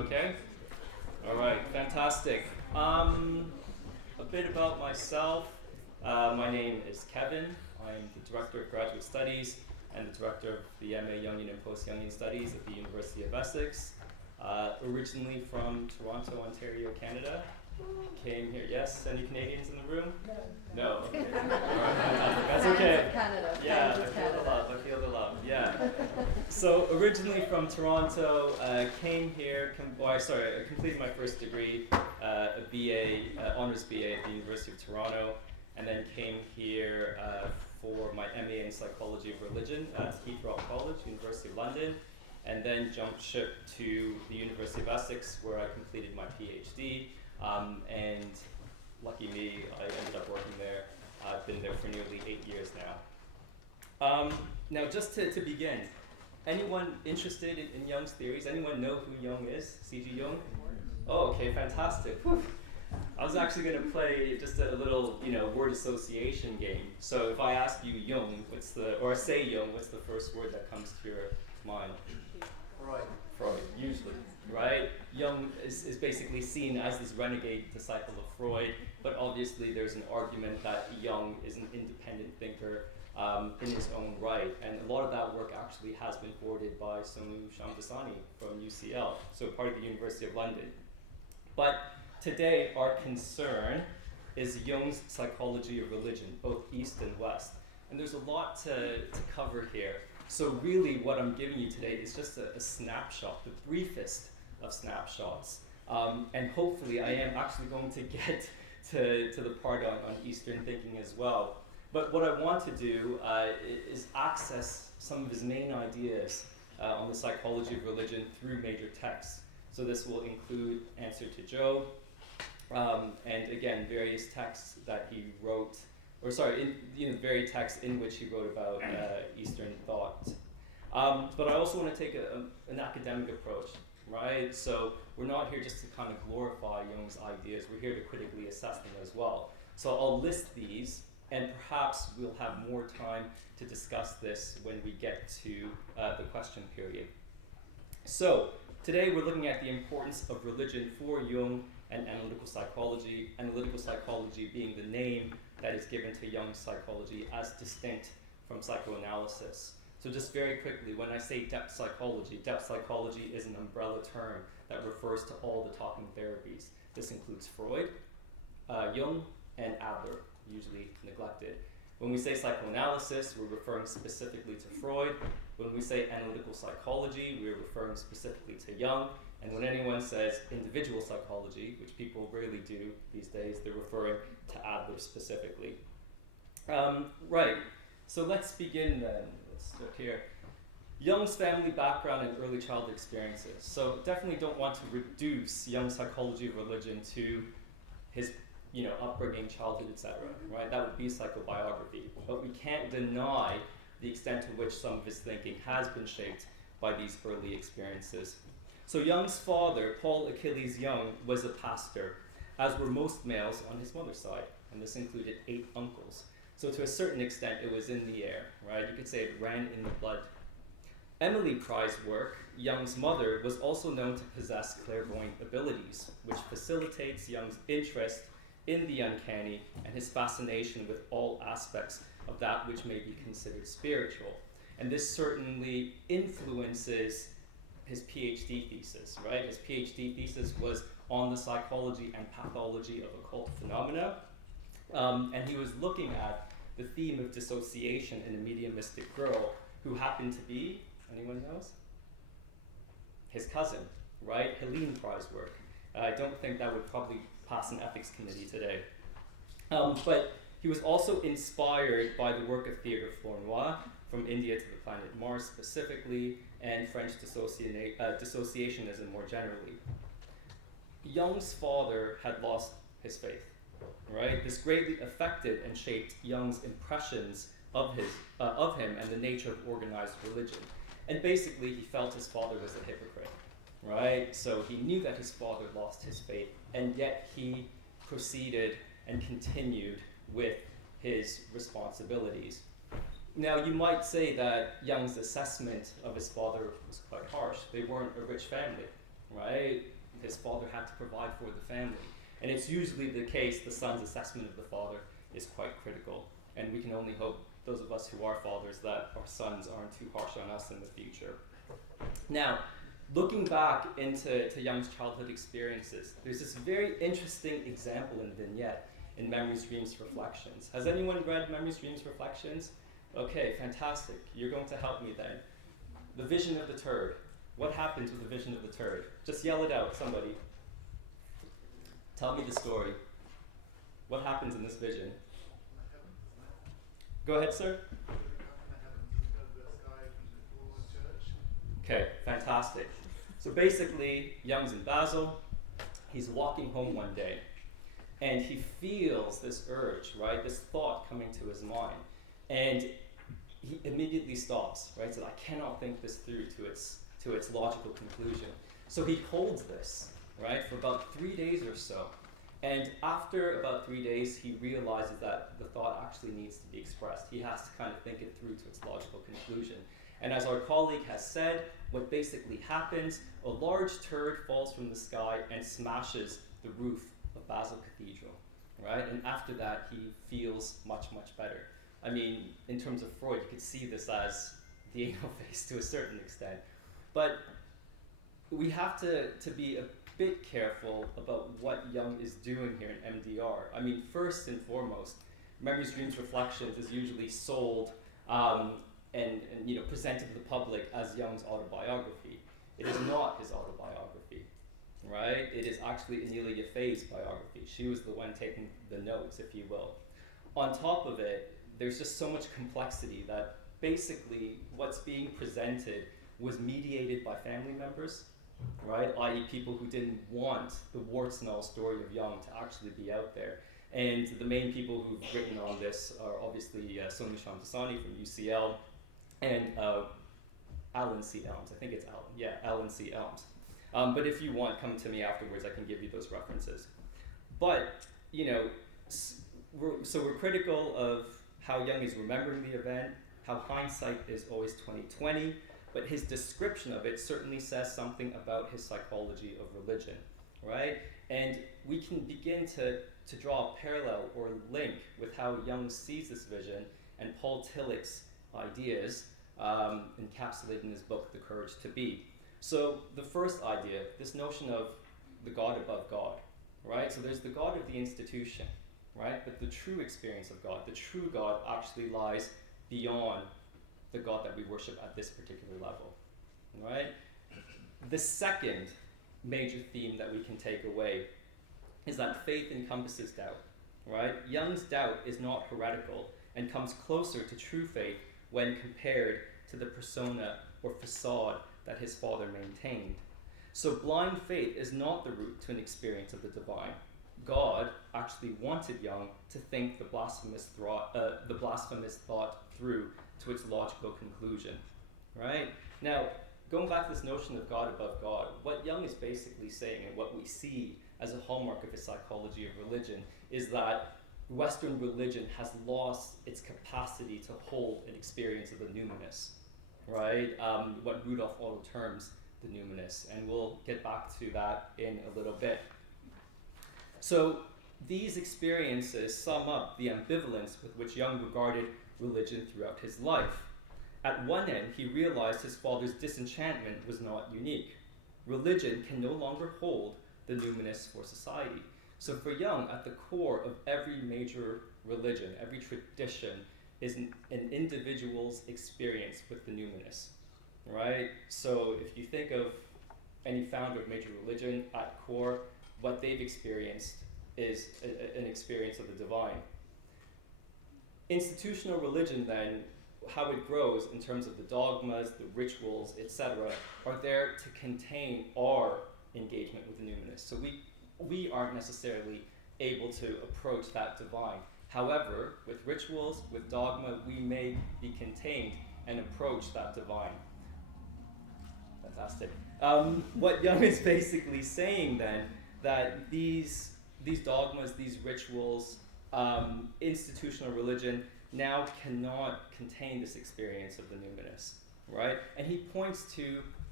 okay? All right, fantastic. A bit about myself. My name is Kevin. I'm the Director of Graduate Studies and the Director of the MA Jungian and Post-Jungian Studies at the University of Essex. Originally from Toronto, Ontario, Canada. Came here, yes? Any Canadians in the room? No. No? Okay. All right, fantastic. That's okay. Canada. Yeah, I feel the love, yeah. So originally from Toronto, came here, I completed my first degrey, a BA, honors BA at the University of Toronto, and then came here for my MA in Psychology of Religion at Heathrow College, University of London, and then jumped ship to the University of Essex where I completed my PhD. And lucky me, I ended up working there. I've been there for nearly 8 years now. Now, just to begin, anyone interested in Jung's theories? Anyone know who Jung is? C.G. Jung? Oh, okay, fantastic. Whew. I was actually going to play just a little, word association game. So if I ask you Jung, or say Jung, what's the first word that comes to your mind? Freud, usually, right? Jung is basically seen as this renegade disciple of Freud, but obviously there's an argument that Jung is an independent thinker in his own right, and a lot of that work actually has been forwarded by Somu Shamdasani from UCL, so part of the University of London. But today our concern is Jung's psychology of religion, both East and West, and there's a lot to cover here. So really what I'm giving you today is just a snapshot, the briefest of snapshots. And hopefully I am actually going to get to the part on Eastern thinking as well. But what I want to do is access some of his main ideas on the psychology of religion through major texts. So this will include Answer to Job, and again, various texts that he wrote, various texts in which he wrote about Eastern thought. But I also want to take an academic approach, right? So we're not here just to kind of glorify Jung's ideas, we're here to critically assess them as well. So I'll list these, and perhaps we'll have more time to discuss this when we get to the question period. So today we're looking at the importance of religion for Jung and analytical psychology being the name that is given to Jung's psychology as distinct from psychoanalysis. So just very quickly, when I say depth psychology is an umbrella term that refers to all the talking therapies. This includes Freud, Jung, and Adler, usually neglected. When we say psychoanalysis, we're referring specifically to Freud. When we say analytical psychology, we're referring specifically to Jung. And when anyone says individual psychology, which people rarely do these days, they're referring to Adler specifically. Right, so let's begin then. Let's start here. Jung's family background and early childhood experiences. So definitely don't want to reduce Jung's psychology of religion to his upbringing, childhood, etc. Right? That would be psychobiography. But we can't deny the extent to which some of his thinking has been shaped by these early experiences. So Jung's father, Paul Achilles Jung, was a pastor, as were most males on his mother's side, and this included 8 uncles. So to a certain extent, it was in the air, right? You could say it ran in the blood. Emily Pry's work, Jung's mother, was also known to possess clairvoyant abilities, which facilitates Jung's interest in the uncanny and his fascination with all aspects of that which may be considered spiritual. And this certainly influences his PhD thesis, right? His PhD thesis was on the psychology and pathology of occult phenomena. And he was looking at the theme of dissociation in a mediumistic girl who happened to be, anyone knows? His cousin, right? Helene Pry's work. I don't think that would probably pass an ethics committee today. But he was also inspired by the work of Theodore Flournoy, From India to the Planet Mars specifically, and French dissociationism more generally. Jung's father had lost his faith, right? This greatly affected and shaped Jung's impressions of him and the nature of organized religion. And basically, he felt his father was a hypocrite, right? So he knew that his father lost his faith, and yet he proceeded and continued with his responsibilities. Now, you might say that Jung's assessment of his father was quite harsh. They weren't a rich family, right? His father had to provide for the family. And it's usually the case the son's assessment of the father is quite critical. And we can only hope, those of us who are fathers, that our sons aren't too harsh on us in the future. Now, looking back into Jung's childhood experiences, there's this very interesting example and vignette in Memories, Dreams, Reflections. Has anyone read Memories, Dreams, Reflections? Okay, fantastic. You're going to help me then. The vision of the turd. What happens with the vision of the turd? Just yell it out, somebody. Tell me the story. What happens in this vision? Go ahead, sir. Okay, fantastic. So basically, Jung's in Basel. He's walking home one day, and he feels this urge, right? This thought coming to his mind. And he immediately stops, right? So I cannot think this through to its logical conclusion. So he holds this, right, for about 3 days or so. And after about 3 days, he realizes that the thought actually needs to be expressed. He has to kind of think it through to its logical conclusion. And as our colleague has said, what basically happens, a large turd falls from the sky and smashes the roof of Basel Cathedral, right? And after that, he feels much, much better. I mean, in terms of Freud, you could see this as the anal phase to a certain extent. But we have to be a bit careful about what Jung is doing here in MDR. I mean, first and foremost, Memories, Dreams, Reflections is usually sold and presented to the public as Jung's autobiography. It is not his autobiography, right? It is actually Anelia Faye's biography. She was the one taking the notes, if you will. On top of it, there's just so much complexity that basically what's being presented was mediated by family members, right? I.e. people who didn't want the warts and all story of Jung to actually be out there. And the main people who've written on this are obviously Sonia Shamdasani from UCL and Alan C. Elms. I think it's Alan. Yeah, Alan C. Elms. But if you want, come to me afterwards. I can give you those references. But, we're critical of how Jung is remembering the event, how hindsight is always 20/20, but his description of it certainly says something about his psychology of religion, right? And we can begin to draw a parallel or link with how Jung sees this vision and Paul Tillich's ideas encapsulated in his book, The Courage to Be. So the first idea, this notion of the God above God, right? So there's the God of the institution, right? But the true experience of God, the true God actually lies beyond the God that we worship at this particular level, right? The second major theme that we can take away is that faith encompasses doubt, right? Jung's doubt is not heretical and comes closer to true faith when compared to the persona or facade that his father maintained. So blind faith is not the route to an experience of the divine. God actually wanted Jung to think the blasphemous thought through to its logical conclusion, right? Now, going back to this notion of God above God, what Jung is basically saying, and what we see as a hallmark of his psychology of religion, is that Western religion has lost its capacity to hold an experience of the numinous, right? What Rudolf Otto terms the numinous, and we'll get back to that in a little bit. So these experiences sum up the ambivalence with which Jung regarded religion throughout his life. At one end, he realized his father's disenchantment was not unique. Religion can no longer hold the numinous for society. So for Jung, at the core of every major religion, every tradition, is an individual's experience with the numinous, right? So if you think of any founder of major religion, at core, what they've experienced is an experience of the divine. Institutional religion, then, how it grows in terms of the dogmas, the rituals, etc., are there to contain our engagement with the numinous. So we aren't necessarily able to approach that divine. However, with rituals, with dogma, we may be contained and approach that divine. Fantastic. What Jung is basically saying then, that these dogmas, these rituals, institutional religion now cannot contain this experience of the numinous, right? And he points to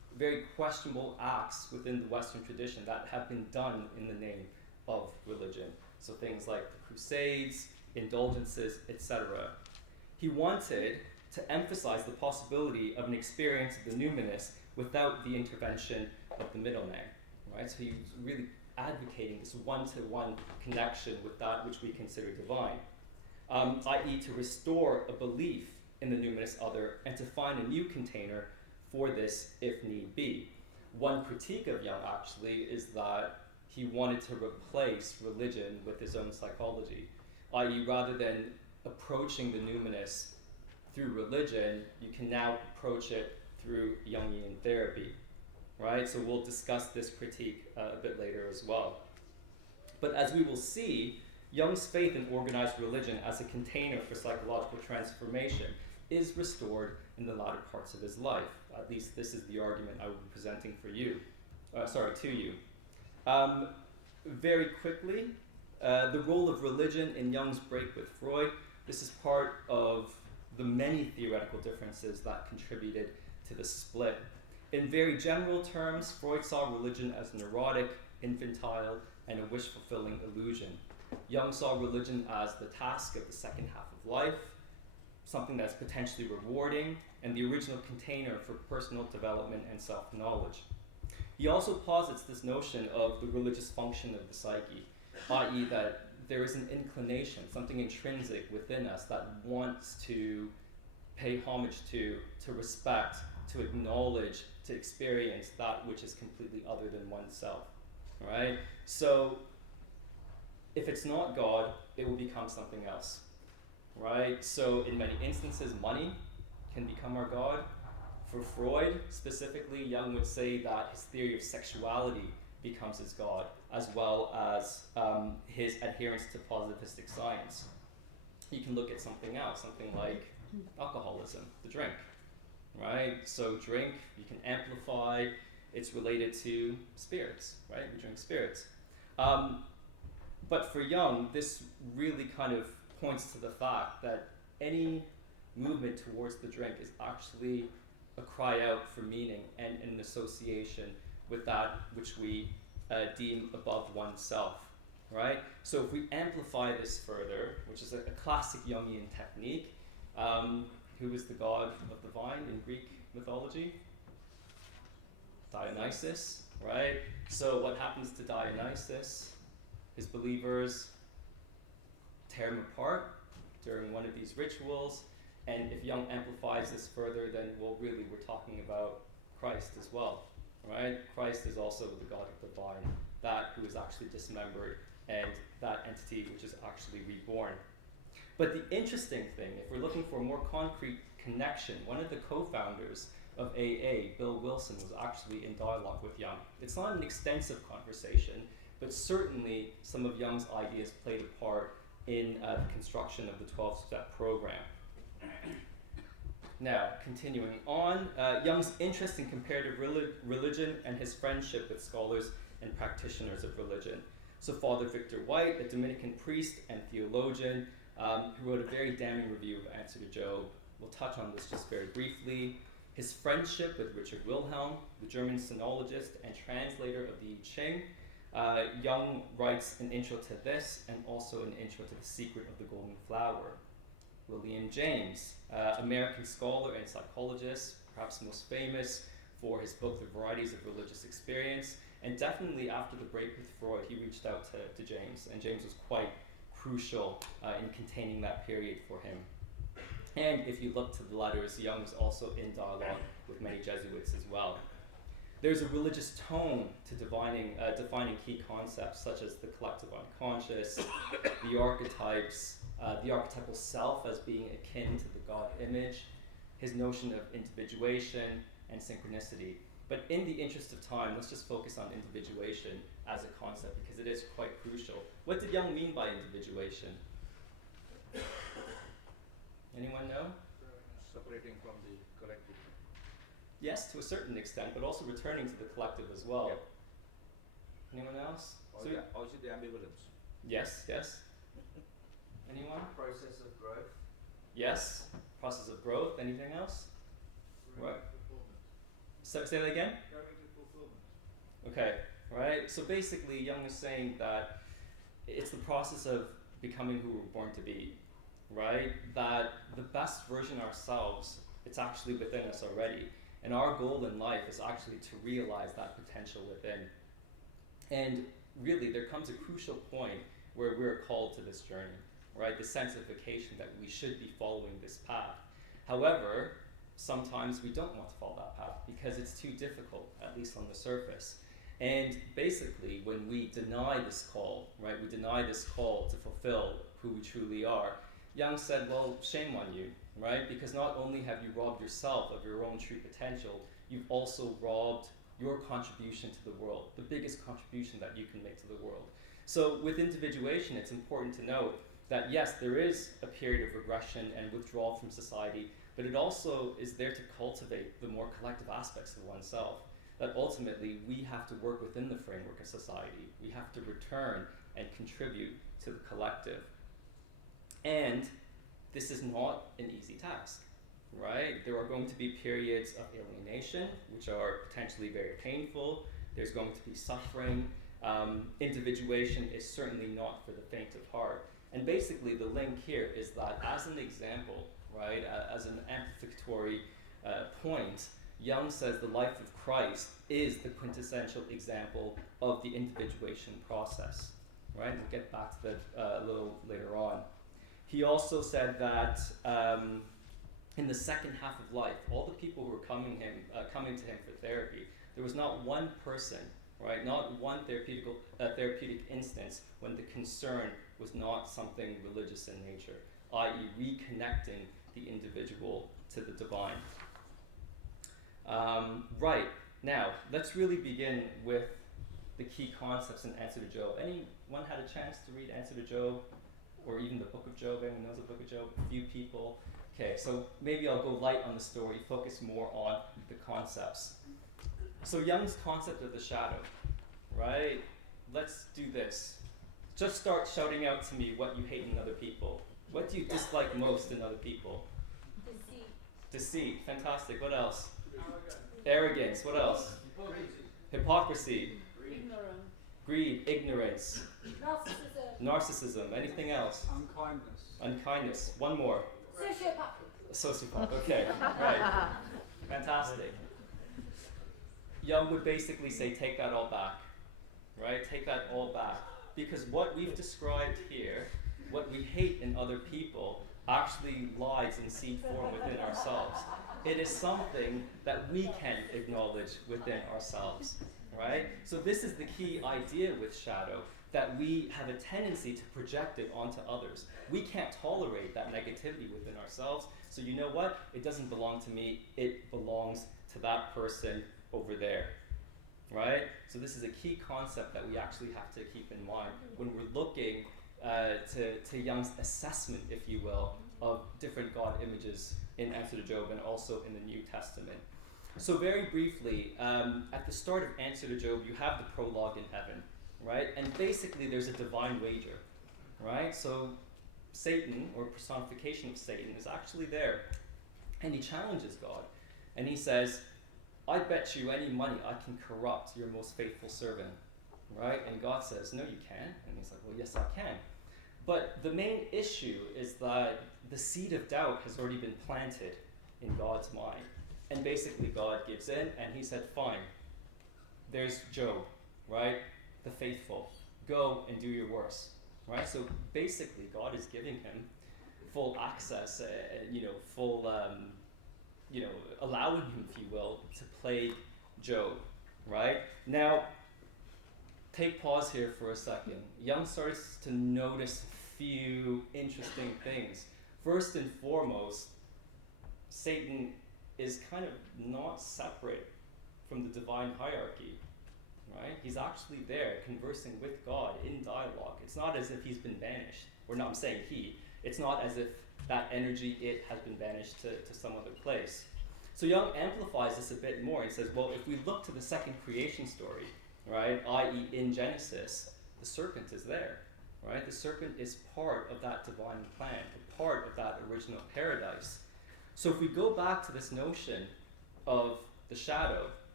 very questionable acts within the Western tradition that have been done in the name of religion. So things like the Crusades, indulgences, etc. He wanted to emphasize the possibility of an experience of the numinous without the intervention of the middleman. Right? So he was really advocating this one-to-one connection with that which we consider divine, i.e. to restore a belief in the numinous other and to find a new container for this if need be. One critique of Jung actually is that he wanted to replace religion with his own psychology, i.e. rather than approaching the numinous through religion, you can now approach it through Jungian therapy, right? So we'll discuss this critique a bit later as well. But as we will see, Jung's faith in organized religion as a container for psychological transformation is restored in the latter parts of his life. At least this is the argument I will be presenting to you. Very quickly, the role of religion in Jung's break with Freud. This is part of the many theoretical differences that contributed to the split. In very general terms, Freud saw religion as neurotic, infantile, and a wish-fulfilling illusion. Jung saw religion as the task of the second half of life, something that's potentially rewarding, and the original container for personal development and self-knowledge. He also posits this notion of the religious function of the psyche, i.e. that there is an inclination, something intrinsic within us that wants to pay homage to respect, to acknowledge, to experience that which is completely other than oneself, right? So if it's not God, it will become something else, right? So in many instances, money can become our God. For Freud, specifically, Jung would say that his theory of sexuality becomes his God, as well as his adherence to positivistic science. You can look at something else, something like alcoholism, the drink, right? So drink, you can amplify, it's related to spirits, right? We drink spirits. But for Jung, this really kind of points to the fact that any movement towards the drink is actually a cry out for meaning and an association with that which we deem above oneself, right? So if we amplify this further, which is a classic Jungian technique, who is the god of the vine in Greek mythology? Dionysus, right? So what happens to Dionysus? His believers tear him apart during one of these rituals, and if Jung amplifies this further, then we're talking about Christ as well, right? Christ is also the god of the vine, that who is actually dismembered, and that entity which is actually reborn. But the interesting thing, if we're looking for a more concrete connection, one of the co-founders of AA, Bill Wilson, was actually in dialogue with Jung. It's not an extensive conversation, but certainly some of Jung's ideas played a part in the construction of the 12-step program. Now, continuing on, Jung's interest in comparative religion and his friendship with scholars and practitioners of religion. So Father Victor White, a Dominican priest and theologian, who wrote a very damning review of Answer to Job. We'll touch on this just very briefly. His friendship with Richard Wilhelm, the German sinologist and translator of the I Ching. Jung writes an intro to this and also an intro to The Secret of the Golden Flower. William James, American scholar and psychologist, perhaps most famous for his book, The Varieties of Religious Experience. And definitely after the break with Freud, he reached out to James, and James was quite crucial in containing that period for him. And if you look to the letters, Jung was also in dialogue with many Jesuits as well. There's a religious tone to defining key concepts such as the collective unconscious, the archetypes, the archetypal self as being akin to the God image, his notion of individuation and synchronicity. But in the interest of time, let's just focus on individuation as a concept because it is quite crucial. What did Jung mean by individuation? Anyone know? Separating from the collective. Yes, to a certain extent, but also returning to the collective as well. Yeah. Anyone else? Also the ambivalence. Yes. Anyone? Process of growth. Yes. Process of growth. Anything else? Right. So, say that again? Guaranteed fulfillment. Okay, right? So basically, Jung is saying that it's the process of becoming who we're born to be, right? That the best version of ourselves, it's actually within us already. And our goal in life is actually to realize that potential within. And really, there comes a crucial point where we're called to this journey, right? The sensification that we should be following this path. However, sometimes we don't want to follow that path because it's too difficult, at least on the surface. And basically, when we deny this call, right, we deny this call to fulfill who we truly are, Jung said, well, shame on you, right? Because not only have you robbed yourself of your own true potential, you've also robbed your contribution to the world, the biggest contribution that you can make to the world. So with individuation, it's important to note that yes, there is a period of regression and withdrawal from society, but it also is there to cultivate the more collective aspects of oneself. That ultimately we have to work within the framework of society. We have to return and contribute to the collective. And this is not an easy task, right? There are going to be periods of alienation, which are potentially very painful. There's going to be suffering. Individuation is certainly not for the faint of heart. And basically the link here is that as an example, right, as an amplificatory point, Jung says the life of Christ is the quintessential example of the individuation process, right? We'll get back to that a little later on. He also said that in the second half of life, all the people who were coming to him for therapy, there was not one person, right, not one therapeutic instance when the concern was not something religious in nature, i.e. reconnecting the individual to the divine. Right, now, let's really begin with the key concepts in Answer to Job. Anyone had a chance to read Answer to Job, or even the Book of Job? Anyone knows the Book of Job? A few people. Okay, so maybe I'll go light on the story, focus more on the concepts. So Jung's concept of the shadow, right? Let's do this. Just start shouting out to me what you hate in other people. What do you dislike most in other people? Deceit, fantastic. What else? Arrogance. What else? Hypocrisy. Greed, ignorance. Narcissism. Anything else? Unkindness. One more. Sociopath. Okay, right. Fantastic. Jung would basically say, take that all back. Right? Take that all back. Because what we've described here, what we hate in other people, actually lies in seed form within ourselves. It is something that we can acknowledge within ourselves, right? So this is the key idea with shadow, that we have a tendency to project it onto others. We can't tolerate that negativity within ourselves, so you know what? It doesn't belong to me, it belongs to that person over there, right? So this is a key concept that we actually have to keep in mind when we're looking to Jung's assessment, if you will, of different God images in Answer to Job and also in the New Testament. So very briefly, at the start of Answer to Job, you have the prologue in heaven, right? And basically there's a divine wager, right? So Satan, or personification of Satan, is actually there. And he challenges God. And he says, I bet you any money I can corrupt your most faithful servant, right? And God says, no, you can't. And he's like, well, yes, I can. But the main issue is that the seed of doubt has already been planted in God's mind. And basically God gives in and he said, fine, there's Job, right? The faithful. Go and do your worst, right? So basically God is giving him full access, allowing him, if you will, to plague Job, right? Now, take pause here for a second. Jung starts to notice a few interesting things. First and foremost, Satan is kind of not separate from the divine hierarchy, right? He's actually there conversing with God in dialogue. It's not as if he's been banished, or no, I'm saying he. It's not as if that energy, it has been banished to some other place. So Jung amplifies this a bit more and says, well, if we look to the second creation story, right, i.e. in Genesis, the serpent is there, right? The serpent is part of that divine plan, a part of that original paradise. So if we go back to this notion of the shadow,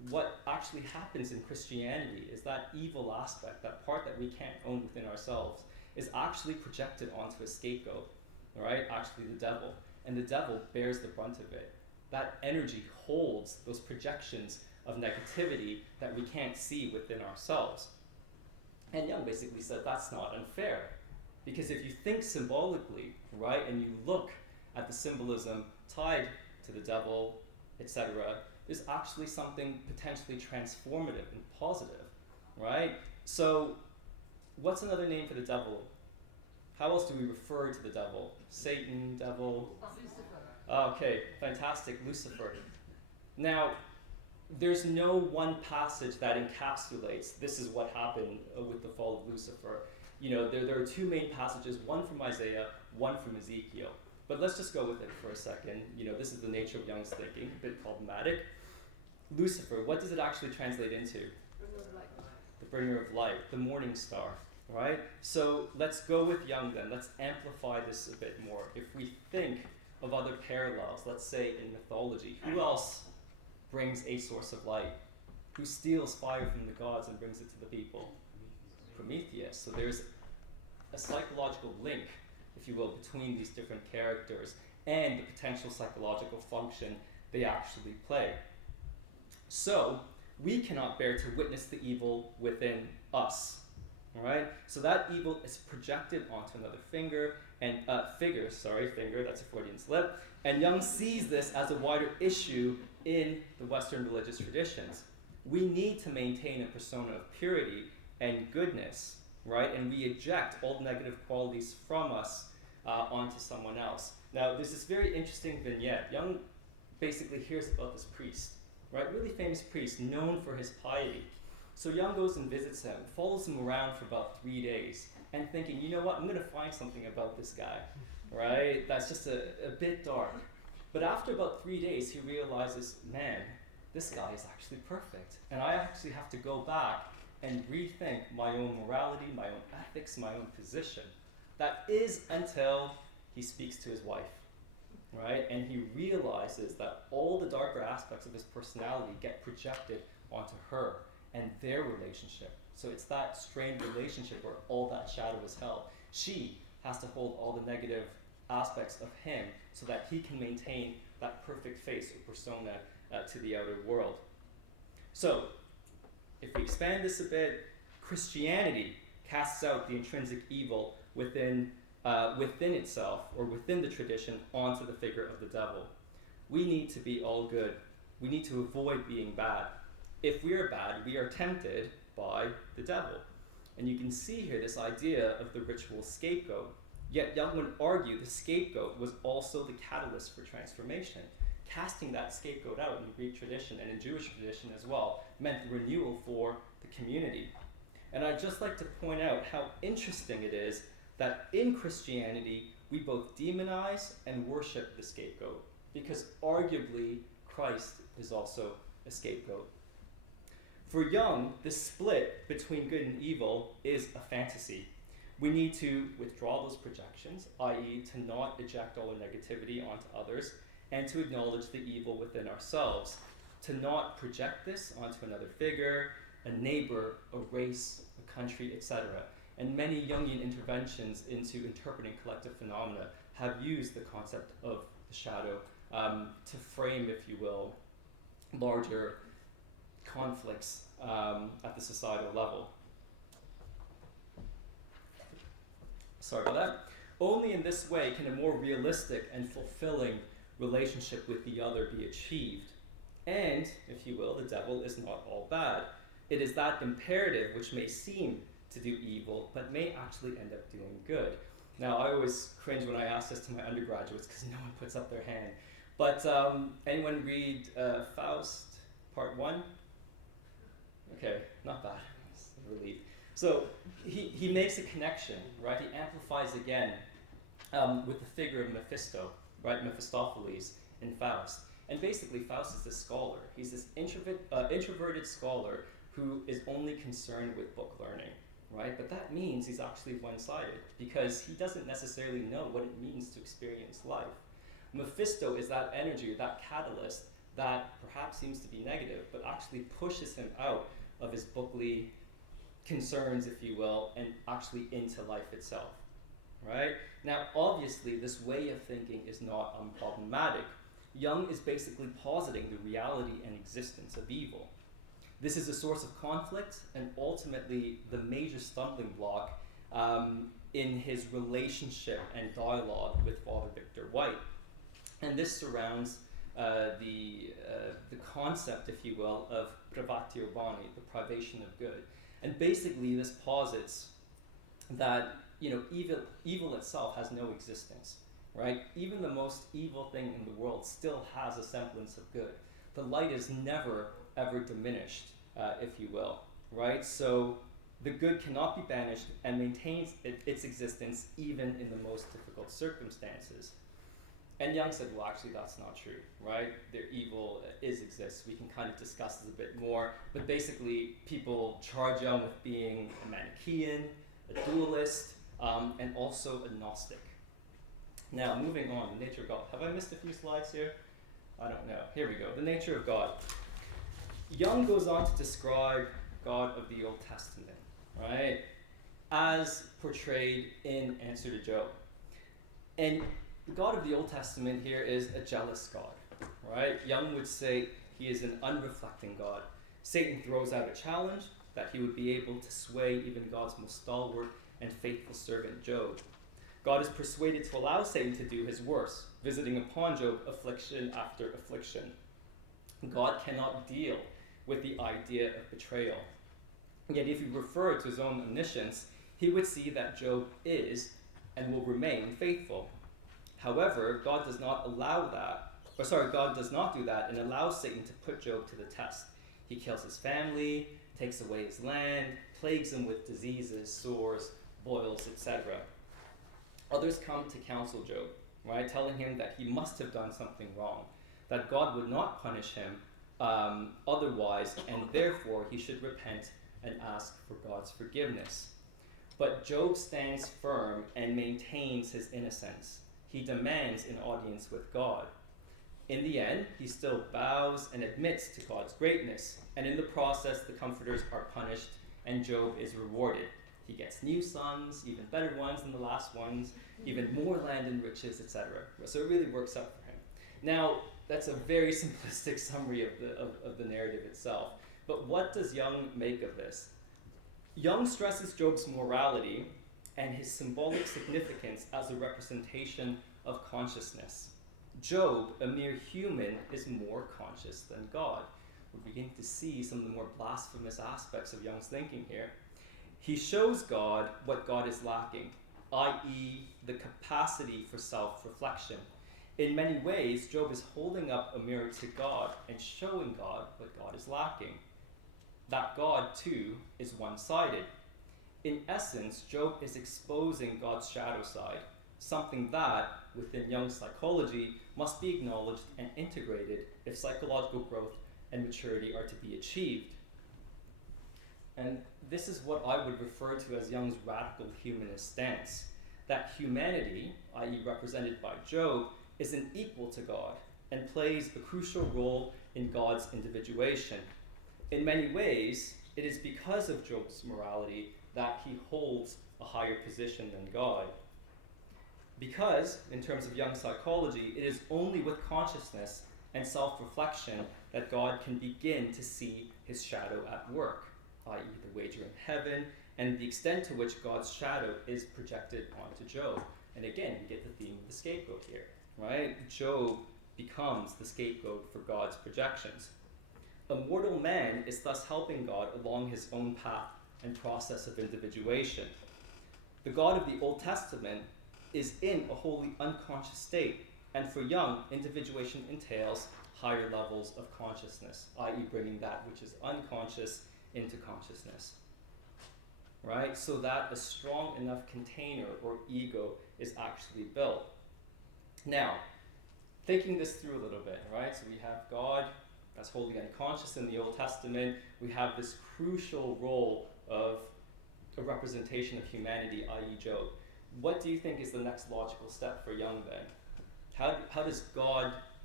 what actually happens in Christianity is that evil aspect, that part that we can't own within ourselves, is actually projected onto a scapegoat, right? Actually the devil. And the devil bears the brunt of it. That energy holds those projections of negativity that we can't see within ourselves. And Jung basically said that's not unfair. Because if you think symbolically, right, and you look at the symbolism tied to the devil, etc., there's actually something potentially transformative and positive, right? So, what's another name for the devil? How else do we refer to the devil? Satan, devil? Okay, fantastic, Lucifer. Now, there's no one passage that encapsulates this is what happened with the fall of Lucifer. You know, there are two main passages, one from Isaiah, one from Ezekiel. But let's just go with it for a second. You know, this is the nature of Jung's thinking, a bit problematic. Lucifer, what does it actually translate into? The bringer of light, the morning star, right? So let's go with Jung then. Let's amplify this a bit more. If we think of other parallels, let's say in mythology, who else brings a source of light? Who steals fire from the gods and brings it to the people? Prometheus. So there's a psychological link, if you will, between these different characters and the potential psychological function they actually play. So we cannot bear to witness the evil within us. All right? So that evil is projected onto another figure, that's a Freudian slip. And Jung sees this as a wider issue in the Western religious traditions. We need to maintain a persona of purity and goodness, right? And we eject all the negative qualities from us onto someone else. Now, there's this very interesting vignette. Jung basically hears about this priest, right? Really famous priest, known for his piety. So Jung goes and visits him, follows him around for about 3 days, and thinking, you know what, I'm going to find something about this guy, right? That's just a bit dark. But after about 3 days, he realizes, man, this guy is actually perfect. And I actually have to go back and rethink my own morality, my own ethics, my own position. That is until he speaks to his wife, right? And he realizes that all the darker aspects of his personality get projected onto her and their relationship. So it's that strained relationship where all that shadow is held. She has to hold all the negative aspects of him so that he can maintain that perfect face or persona to the outer world. So, if we expand this a bit, Christianity casts out the intrinsic evil within itself or within the tradition onto the figure of the devil. We need to be all good. We need to avoid being bad. If we are bad, we are tempted by the devil. And you can see here this idea of the ritual scapegoat. Yet Jung would argue the scapegoat was also the catalyst for transformation. Casting that scapegoat out in the Greek tradition and in Jewish tradition as well meant the renewal for the community. And I'd just like to point out how interesting it is that in Christianity we both demonize and worship the scapegoat, because arguably Christ is also a scapegoat. For Jung, the split between good and evil is a fantasy. We need to withdraw those projections, i.e. to not eject all the negativity onto others, and to acknowledge the evil within ourselves, to not project this onto another figure, a neighbor, a race, a country, etc. And many Jungian interventions into interpreting collective phenomena have used the concept of the shadow to frame, if you will, larger conflicts at the societal level. Sorry about that. Only in this way can a more realistic and fulfilling relationship with the other be achieved. And, if you will, the devil is not all bad. It is that imperative which may seem to do evil, but may actually end up doing good. Now, I always cringe when I ask this to my undergraduates because no one puts up their hand. But anyone read Faust, Part 1? Okay, not bad. It's a relief. So he makes a connection, right? He amplifies again with the figure of Mephisto, right? Mephistopheles in Faust. And basically, Faust is this scholar. He's this introverted scholar who is only concerned with book learning, right? But that means he's actually one-sided because he doesn't necessarily know what it means to experience life. Mephisto is that energy, that catalyst that perhaps seems to be negative, but actually pushes him out of his bookly concerns, if you will, and actually into life itself, right? Now, obviously, this way of thinking is not unproblematic. Jung is basically positing the reality and existence of evil. This is a source of conflict and ultimately the major stumbling block in his relationship and dialogue with Father Victor White. And this surrounds the concept, if you will, of privatio boni, the privation of good. And basically this posits that evil itself has no existence, right? Even the most evil thing in the world still has a semblance of good. The light is never, ever diminished, if you will, right? So the good cannot be banished and maintains its existence even in the most difficult circumstances. And Jung said, well, actually, that's not true, right? Their evil exists. We can kind of discuss this a bit more. But basically, people charge Jung with being a Manichaean, a dualist, and also a Gnostic. Now, moving on, the nature of God. Have I missed a few slides here? I don't know. Here we go. The nature of God. Jung goes on to describe God of the Old Testament, right, as portrayed in Answer to Job. And the God of the Old Testament here is a jealous God, right? Jung would say he is an unreflecting God. Satan throws out a challenge that he would be able to sway even God's most stalwart and faithful servant Job. God is persuaded to allow Satan to do his worst, visiting upon Job affliction after affliction. God cannot deal with the idea of betrayal. Yet if he referred to his own omniscience, he would see that Job is and will remain faithful. However, God does not do that and allows Satan to put Job to the test. He kills his family, takes away his land, plagues him with diseases, sores, boils, etc. Others come to counsel Job, right, telling him that he must have done something wrong, that God would not punish him otherwise, and therefore he should repent and ask for God's forgiveness. But Job stands firm and maintains his innocence. He demands an audience with God. In the end, he still bows and admits to God's greatness, and in the process, the comforters are punished and Job is rewarded. He gets new sons, even better ones than the last ones, even more land and riches, etc. So it really works out for him. Now, that's a very simplistic summary of the narrative itself. But what does Jung make of this? Jung stresses Job's morality and his symbolic significance as a representation of consciousness. Job, a mere human, is more conscious than God. We're beginning to see some of the more blasphemous aspects of Jung's thinking here. He shows God what God is lacking, i.e., the capacity for self-reflection. In many ways, Job is holding up a mirror to God and showing God what God is lacking. That God, too, is one-sided. In essence, Job is exposing God's shadow side, something that, within Jung's psychology, must be acknowledged and integrated if psychological growth and maturity are to be achieved. And this is what I would refer to as Jung's radical humanist stance, that humanity, i.e. represented by Job, is an equal to God and plays a crucial role in God's individuation. In many ways, it is because of Job's morality that he holds a higher position than God. Because, in terms of Jung's psychology, it is only with consciousness and self-reflection that God can begin to see his shadow at work, i.e. the wager in heaven, and the extent to which God's shadow is projected onto Job. And again, we get the theme of the scapegoat here, right? Job becomes the scapegoat for God's projections. A mortal man is thus helping God along his own path and process of individuation. The God of the Old Testament is in a wholly unconscious state, and for Jung, individuation entails higher levels of consciousness, i.e. bringing that which is unconscious into consciousness, right? So that a strong enough container or ego is actually built. Now, thinking this through a little bit, right? So we have God as wholly unconscious in the Old Testament. We have this crucial role of a representation of humanity, i.e. Job. What do you think is the next logical step for Jung then? How does God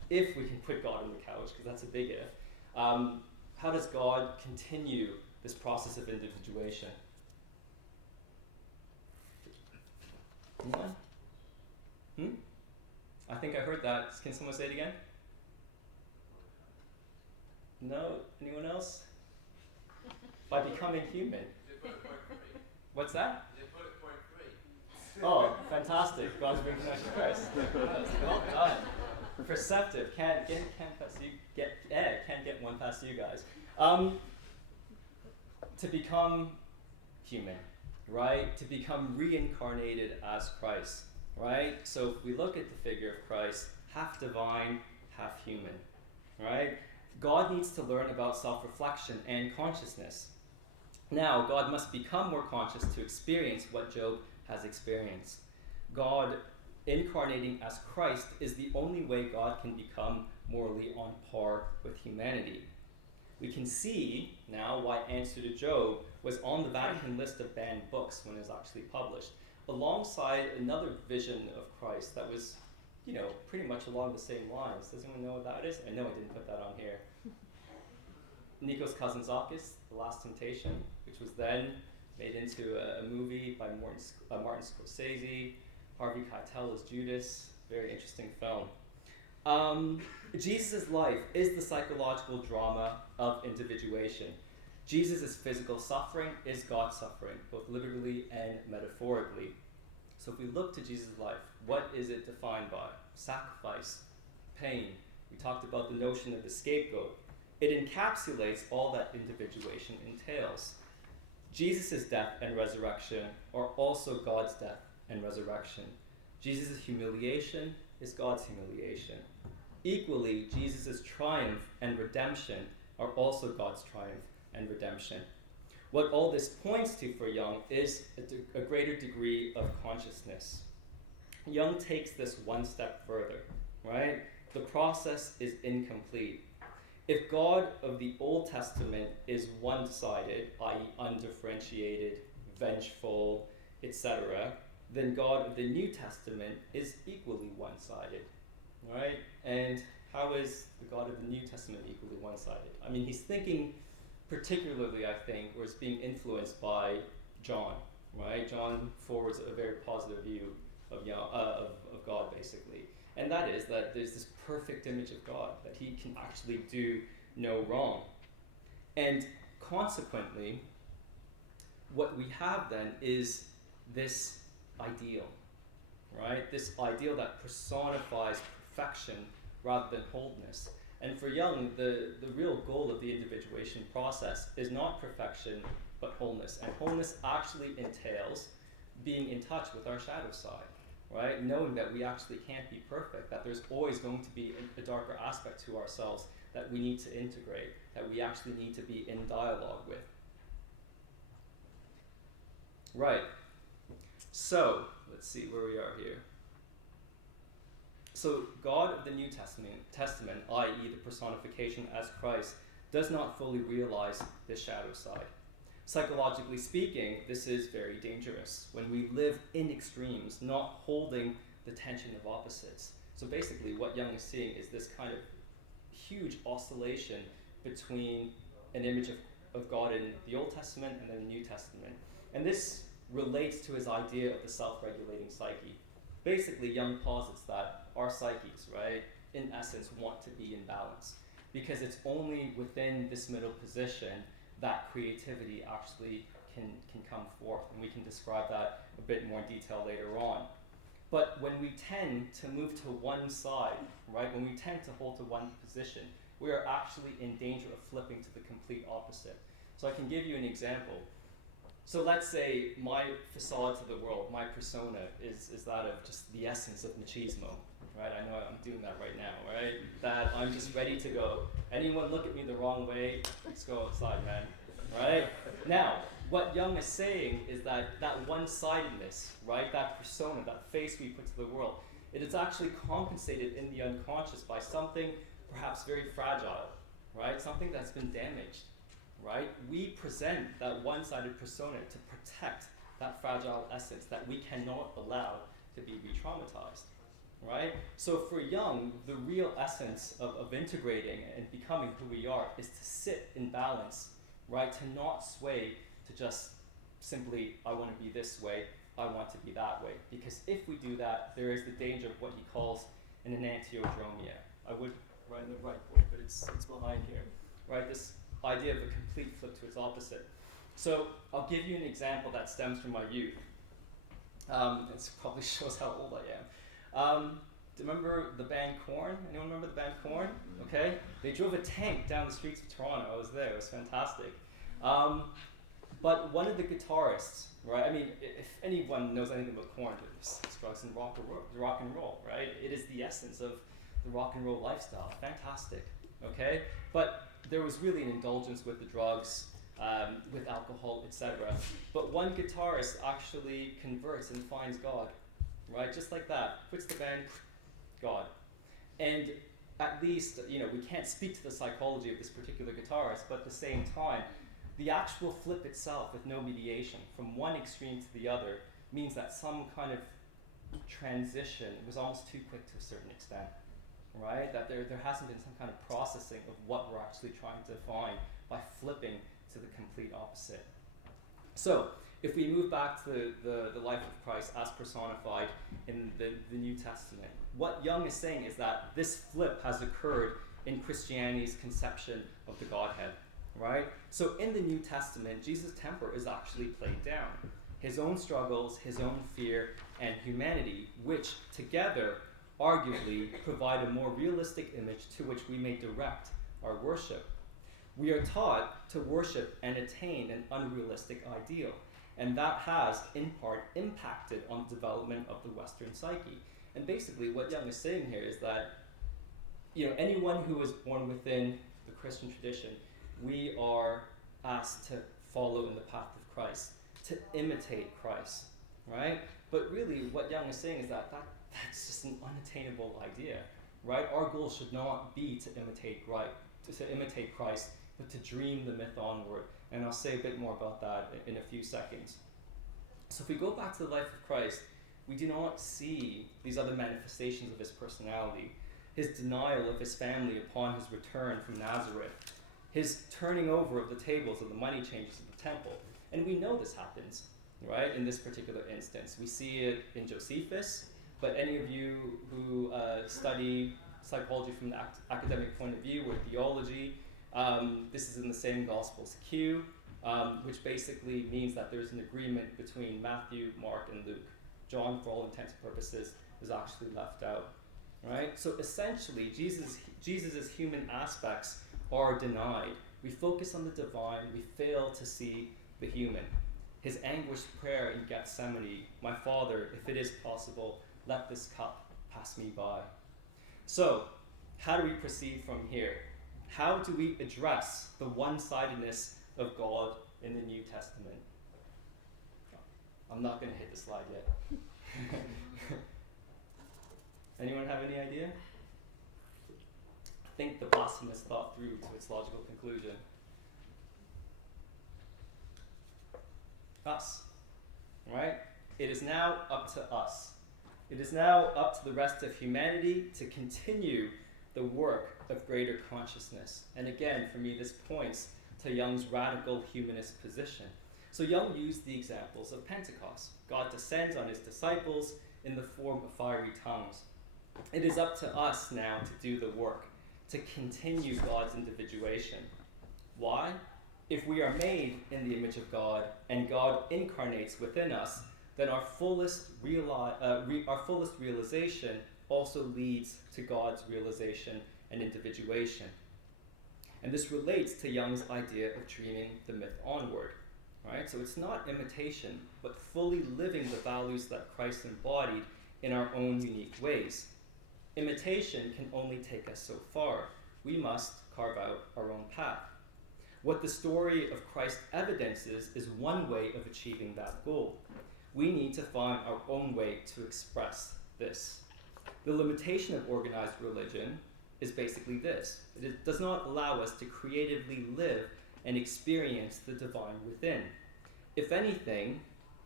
if we can put God on the couch, because that's a big if, how does God continue this process of individuation? Anyone? I think I heard that. Can someone say it again? No? Anyone else? By becoming human. What's that? Oh, fantastic. God's recognition of Christ. Well done. Perceptive. Can't get one past you guys. To become human, right? To become reincarnated as Christ, right? So if we look at the figure of Christ, half divine, half human, right? God needs to learn about self-reflection and consciousness. Now, God must become more conscious to experience what Job has experienced. God incarnating as Christ is the only way God can become morally on par with humanity. We can see now why Answer to Job was on the Vatican list of banned books when it was actually published, alongside another vision of Christ that was, pretty much along the same lines. Does anyone know what that is? I know I didn't put that on here. Nico's Kazantzakis, The Last Temptation, which was then made into a movie by Martin Scorsese. Harvey Keitel as Judas. Very interesting film. Jesus' life is the psychological drama of individuation. Jesus' physical suffering is God's suffering, both literally and metaphorically. So if we look to Jesus' life, what is it defined by? Sacrifice, pain. We talked about the notion of the scapegoat. It encapsulates all that individuation entails. Jesus' death and resurrection are also God's death and resurrection. Jesus' humiliation is God's humiliation. Equally, Jesus' triumph and redemption are also God's triumph and redemption. What all this points to for Jung is a greater degree of consciousness. Jung takes this one step further, right? The process is incomplete. If God of the Old Testament is one-sided, i.e. undifferentiated, vengeful, etc., then God of the New Testament is equally one-sided, right? And how is the God of the New Testament equally one-sided? I mean, he's thinking particularly, I think, or is being influenced by John, right? John forwards a very positive view of God, basically. And that is that there's this perfect image of God, that he can actually do no wrong. And consequently, what we have then is this ideal, right? This ideal that personifies perfection rather than wholeness. And for Jung, the real goal of the individuation process is not perfection, but wholeness. And wholeness actually entails being in touch with our shadow side, right? Knowing that we actually can't be perfect, that there's always going to be a darker aspect to ourselves that we need to integrate, that we actually need to be in dialogue with. Right. So, let's see where we are here. So, God of the New Testament, i.e. the personification as Christ, does not fully realize this shadow side. Psychologically speaking, this is very dangerous when we live in extremes, not holding the tension of opposites. So basically what Jung is seeing is this kind of huge oscillation between an image of God in the Old Testament and then the New Testament. And this relates to his idea of the self-regulating psyche. Basically, Jung posits that our psyches, right, in essence want to be in balance, because it's only within this middle position that creativity actually can come forth, and we can describe that a bit more in detail later on. But when we tend to move to one side, right, when we tend to hold to one position, we are actually in danger of flipping to the complete opposite. So I can give you an example. So let's say my facade to the world, my persona, is that of just the essence of machismo, right? I know I'm doing that right now, right? That I'm just ready to go. Anyone look at me the wrong way, let's go outside, man, right? Now, what Jung is saying is that one-sidedness, right, that persona, that face we put to the world, it is actually compensated in the unconscious by something perhaps very fragile, right? Something that's been damaged, right? We present that one-sided persona to protect that fragile essence that we cannot allow to be re-traumatized. right? So for Jung, the real essence of integrating and becoming who we are is to sit in balance, right? To not sway to just simply, I want to be this way, I want to be that way. Because if we do that, there is the danger of what he calls an enantiodromia. I would write in the right book, but it's behind here, right? This idea of a complete flip to its opposite. So I'll give you an example that stems from my youth. It probably shows how old I am. Do you remember the band Korn? Anyone remember the band Korn? Okay, they drove a tank down the streets of Toronto. I was there. It was fantastic. But one of the guitarists, right? I mean, if anyone knows anything about Korn, it's drugs and rock and roll, right? It is the essence of the rock and roll lifestyle. Fantastic. Okay, but there was really an indulgence with the drugs, with alcohol, etc. But one guitarist actually converts and finds God, right? Just like that, quits the band, God. And at least, we can't speak to the psychology of this particular guitarist, but at the same time, the actual flip itself with no mediation from one extreme to the other means that some kind of transition was almost too quick to a certain extent, right? That there hasn't been some kind of processing of what we're actually trying to find by flipping to the complete opposite. So, if we move back to the life of Christ as personified in the New Testament, what Jung is saying is that this flip has occurred in Christianity's conception of the Godhead, right? So in the New Testament, Jesus' temper is actually played down. His own struggles, his own fear, and humanity, which together arguably provide a more realistic image to which we may direct our worship. We are taught to worship and attain an unrealistic ideal, and that has, in part, impacted on the development of the Western psyche. And basically, what Jung is saying here is that, anyone who is born within the Christian tradition, we are asked to follow in the path of Christ, to imitate Christ, right? But really, what Jung is saying is that that's just an unattainable idea, right? Our goal should not be to imitate Christ, but to dream the myth onward. And I'll say a bit more about that in a few seconds. So if we go back to the life of Christ, we do not see these other manifestations of his personality, his denial of his family upon his return from Nazareth, his turning over of the tables of the money changers of the temple. And we know this happens, right, in this particular instance. We see it in Josephus, but any of you who study psychology from the academic point of view or theology, this is in the same Gospels Q, which basically means that there's an agreement between Matthew, Mark, and Luke. John, for all intents and purposes, is actually left out, right? So essentially, Jesus's human aspects are denied. We focus on the divine, we fail to see the human. His anguished prayer in Gethsemane, "My Father, if it is possible, let this cup pass me by." So, how do we proceed from here? How do we address the one-sidedness of God in the New Testament? I'm not going to hit the slide yet. Anyone have any idea? Think the blasphemous thought through to its logical conclusion. Us, right? It is now up to us. It is now up to the rest of humanity to continue the work of greater consciousness. And again, for me, this points to Jung's radical humanist position. So Jung used the examples of Pentecost. God descends on his disciples in the form of fiery tongues. It is up to us now to do the work, to continue God's individuation. Why? If we are made in the image of God and God incarnates within us, then our fullest realization also leads to God's realization and individuation. And this relates to Jung's idea of dreaming the myth onward. Right? So it's not imitation, but fully living the values that Christ embodied in our own unique ways. Imitation can only take us so far. We must carve out our own path. What the story of Christ evidences is one way of achieving that goal. We need to find our own way to express this. The limitation of organized religion is basically this. It does not allow us to creatively live and experience the divine within. If anything,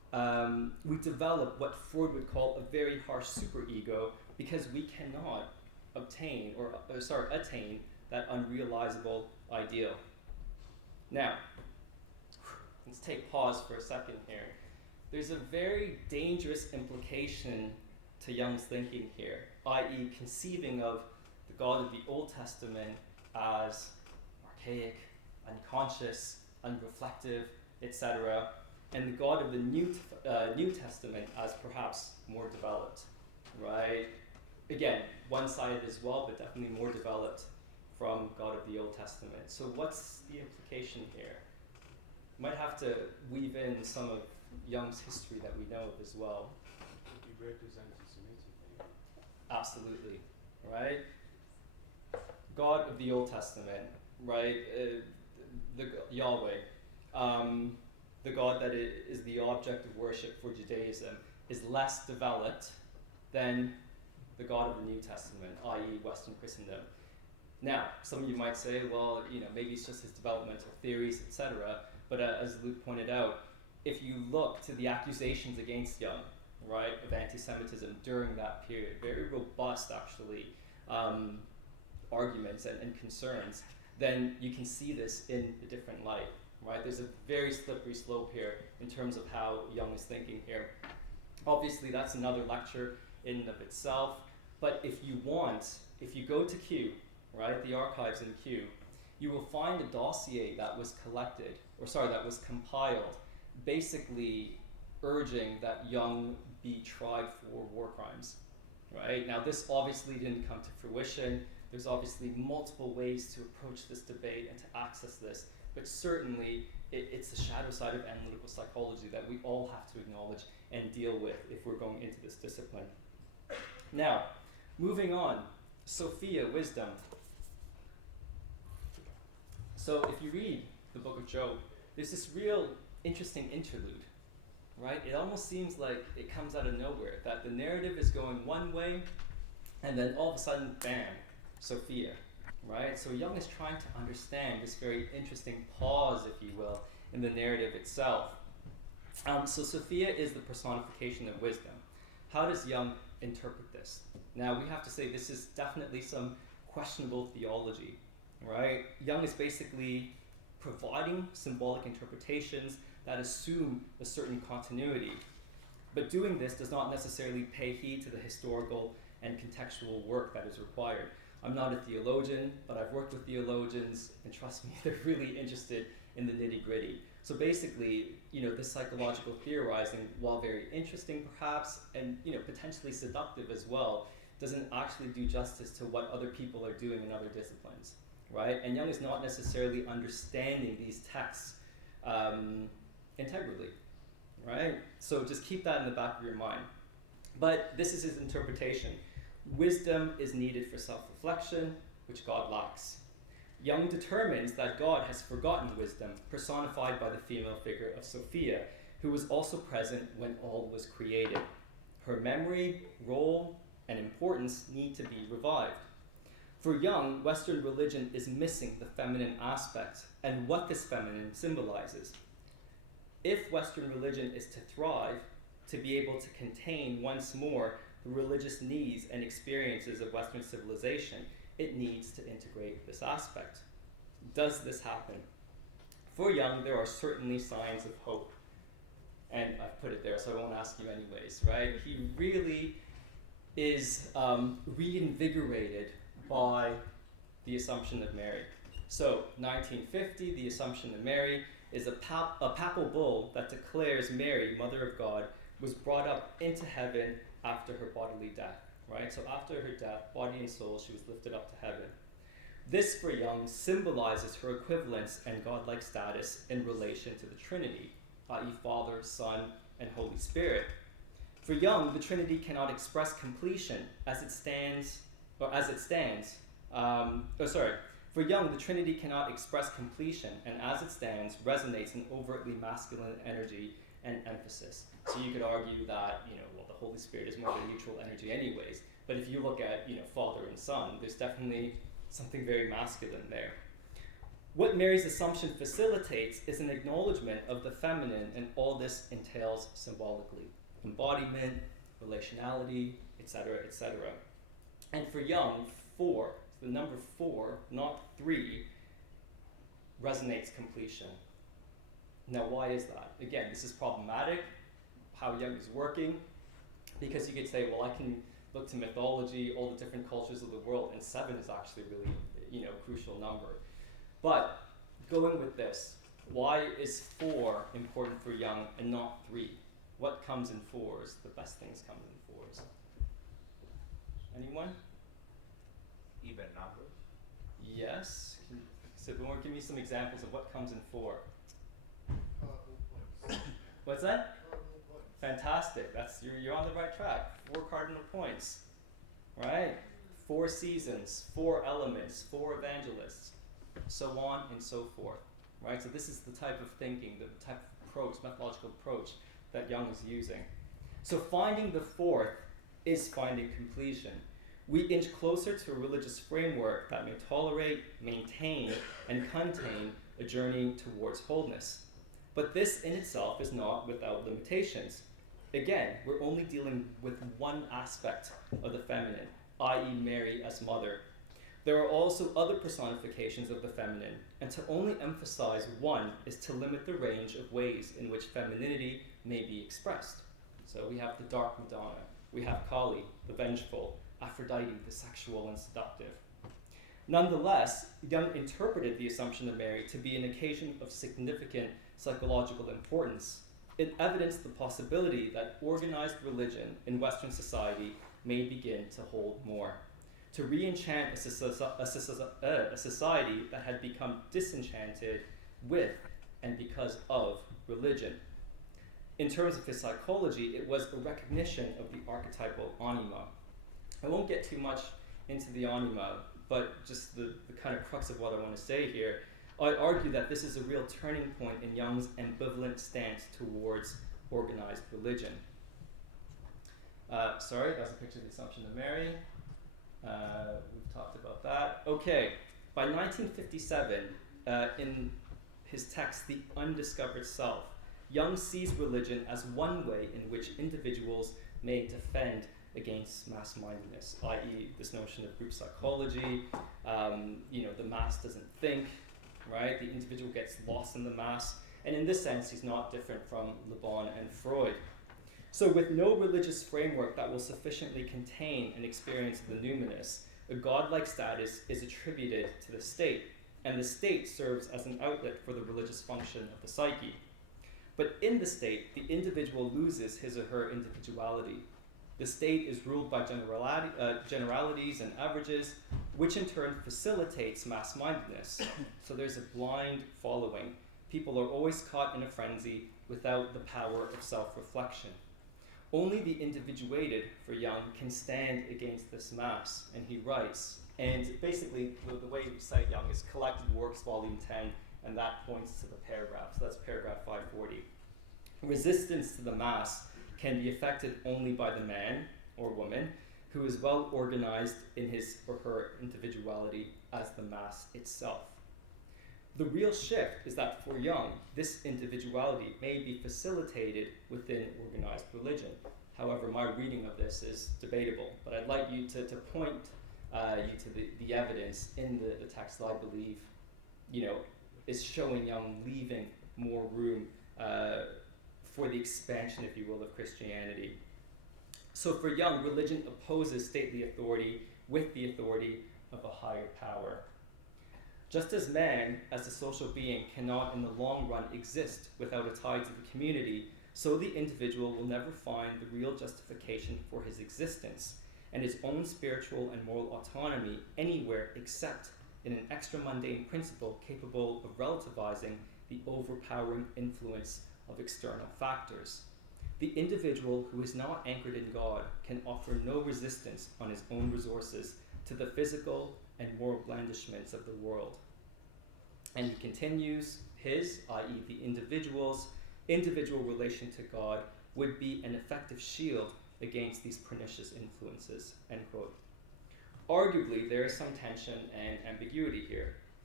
we develop what Freud would call a very harsh superego because we cannot attain that unrealizable ideal. Now, let's take pause for a second here. There's a very dangerous implication to Jung's thinking here, i.e. conceiving of the God of the Old Testament as archaic, unconscious, unreflective, etc., and the God of the New Testament as perhaps more developed, right? Again, one-sided as well, but definitely more developed from God of the Old Testament. So what's the implication here? Might have to weave in some of Jung's history that we know of as well. Would be read as anti-Semitic. Absolutely, right? God of the Old Testament, right? The Yahweh, the God that is the object of worship for Judaism, is less developed than the God of the New Testament, i.e. Western Christendom. Now, some of you might say, well, maybe it's just his developmental theories, etc. But as Luke pointed out, if you look to the accusations against Jung, right, of anti-Semitism during that period, very robust, actually, arguments and concerns, then you can see this in a different light, right? There's a very slippery slope here in terms of how Jung is thinking here. Obviously, that's another lecture in and of itself, but if you go to Q, right, the archives in Q, you will find a dossier that was compiled, basically urging that Jung be tried for war crimes, right? Now, this obviously didn't come to fruition. There's obviously multiple ways to approach this debate and to access this, but certainly it's the shadow side of analytical psychology that we all have to acknowledge and deal with if we're going into this discipline. Now, moving on, Sophia, wisdom. So if you read the book of Job, there's this real interesting interlude, right? It almost seems like it comes out of nowhere, that the narrative is going one way, and then all of a sudden, bam, Sophia, right? So Jung is trying to understand this very interesting pause, if you will, in the narrative itself. So Sophia is the personification of wisdom. How does Jung interpret this? Now, we have to say this is definitely some questionable theology, right? Jung is basically providing symbolic interpretations that assume a certain continuity. But doing this does not necessarily pay heed to the historical and contextual work that is required. I'm not a theologian, but I've worked with theologians, and trust me, they're really interested in the nitty-gritty. So basically, this psychological theorizing, while very interesting perhaps, and potentially seductive as well, doesn't actually do justice to what other people are doing in other disciplines, right? And Jung is not necessarily understanding these texts integrally, right? So just keep that in the back of your mind. But this is his interpretation. Wisdom is needed for self-reflection, which God lacks. Jung determines that God has forgotten wisdom, personified by the female figure of Sophia, who was also present when all was created. Her memory, role, and importance need to be revived. For Jung, Western religion is missing the feminine aspect and what this feminine symbolizes. If Western religion is to thrive, to be able to contain once more the religious needs and experiences of Western civilization, it needs to integrate this aspect. Does this happen? For Jung, there are certainly signs of hope. And I've put it there, so I won't ask you anyways, right? He really is reinvigorated by the Assumption of Mary. So, 1950, the Assumption of Mary is a papal bull that declares Mary, Mother of God, was brought up into heaven after her bodily death, right? So after her death, body and soul, she was lifted up to heaven. This, for Jung, symbolizes her equivalence and godlike status in relation to the Trinity, i.e. Father, Son, and Holy Spirit. For Jung, the Trinity cannot express completion For Jung, the Trinity cannot express completion, and as it stands, resonates in overtly masculine energy and emphasis. So you could argue that, the Holy Spirit is more of a neutral energy anyways. But if you look at, Father and Son, there's definitely something very masculine there. What Mary's assumption facilitates is an acknowledgement of the feminine, and all this entails symbolically. Embodiment, relationality, etc., etc. And for Jung, 4, the number 4, not 3, resonates completion. Now, why is that? Again, this is problematic, how Jung is working, because you could say, well, I can look to mythology, all the different cultures of the world, and 7 is actually really, a crucial number. But going with this, why is 4 important for Jung and not 3? What comes in 4s? The best things come in 4s. Anyone? Even numbers? Yes. So, Bjorn, give me some examples of what comes in 4. What's that? Fantastic. You're on the right track. 4 cardinal points, right? 4 seasons, 4 elements, 4 evangelists, so on and so forth, right? So this is the type of thinking, the type of approach, methodological approach that Jung is using. So finding the 4th is finding completion. We inch closer to a religious framework that may tolerate, maintain, and contain a journey towards wholeness. But this in itself is not without limitations. Again, we're only dealing with one aspect of the feminine, i.e. Mary as mother. There are also other personifications of the feminine, and to only emphasize one is to limit the range of ways in which femininity may be expressed. So we have the dark Madonna, we have Kali, the vengeful, Aphrodite, the sexual and seductive. Nonetheless, Jung interpreted the Assumption of Mary to be an occasion of significant psychological importance. It evidenced the possibility that organized religion in Western society may begin to hold more, to re-enchant a society that had become disenchanted with and because of religion. In terms of his psychology, it was a recognition of the archetypal anima. I won't get too much into the anima, but just the kind of crux of what I want to say here. I argue that this is a real turning point in Jung's ambivalent stance towards organized religion. Sorry, that's a picture of the Assumption of Mary. We've talked about that. Okay, by 1957, in his text, The Undiscovered Self, Jung sees religion as one way in which individuals may defend against mass-mindedness, i.e. this notion of group psychology, the mass doesn't think, right? The individual gets lost in the mass, and in this sense, he's not different from Le Bon and Freud. So with no religious framework that will sufficiently contain an experience of the numinous, a godlike status is attributed to the state, and the state serves as an outlet for the religious function of the psyche. But in the state, the individual loses his or her individuality. The state is ruled by generalities and averages, which in turn facilitates mass-mindedness. So there's a blind following. People are always caught in a frenzy without the power of self-reflection. Only the individuated, for Jung, can stand against this mass, and he writes, and basically the way we cite Jung is Collected Works, Volume 10, and that points to the paragraph. So that's paragraph 540. Resistance to the mass can be effected only by the man or woman who is well organized in his or her individuality as the mass itself. The real shift is that for Jung, this individuality may be facilitated within organized religion. However, my reading of this is debatable, but I'd like you to point you to the evidence in the text that I believe, is showing Jung leaving more room for the expansion, if you will, of Christianity. So for Jung, religion opposes stately authority with the authority of a higher power. Just as man, as a social being, cannot in the long run exist without a tie to the community, so the individual will never find the real justification for his existence and his own spiritual and moral autonomy anywhere except in an extra-mundane principle capable of relativizing the overpowering influence of external factors. The individual who is not anchored in God can offer no resistance on his own resources to the physical and moral blandishments of the world. And he continues, his, i.e. the individual's, individual relation to God would be an effective shield against these pernicious influences, end quote. Arguably, there is some tension and ambiguity here.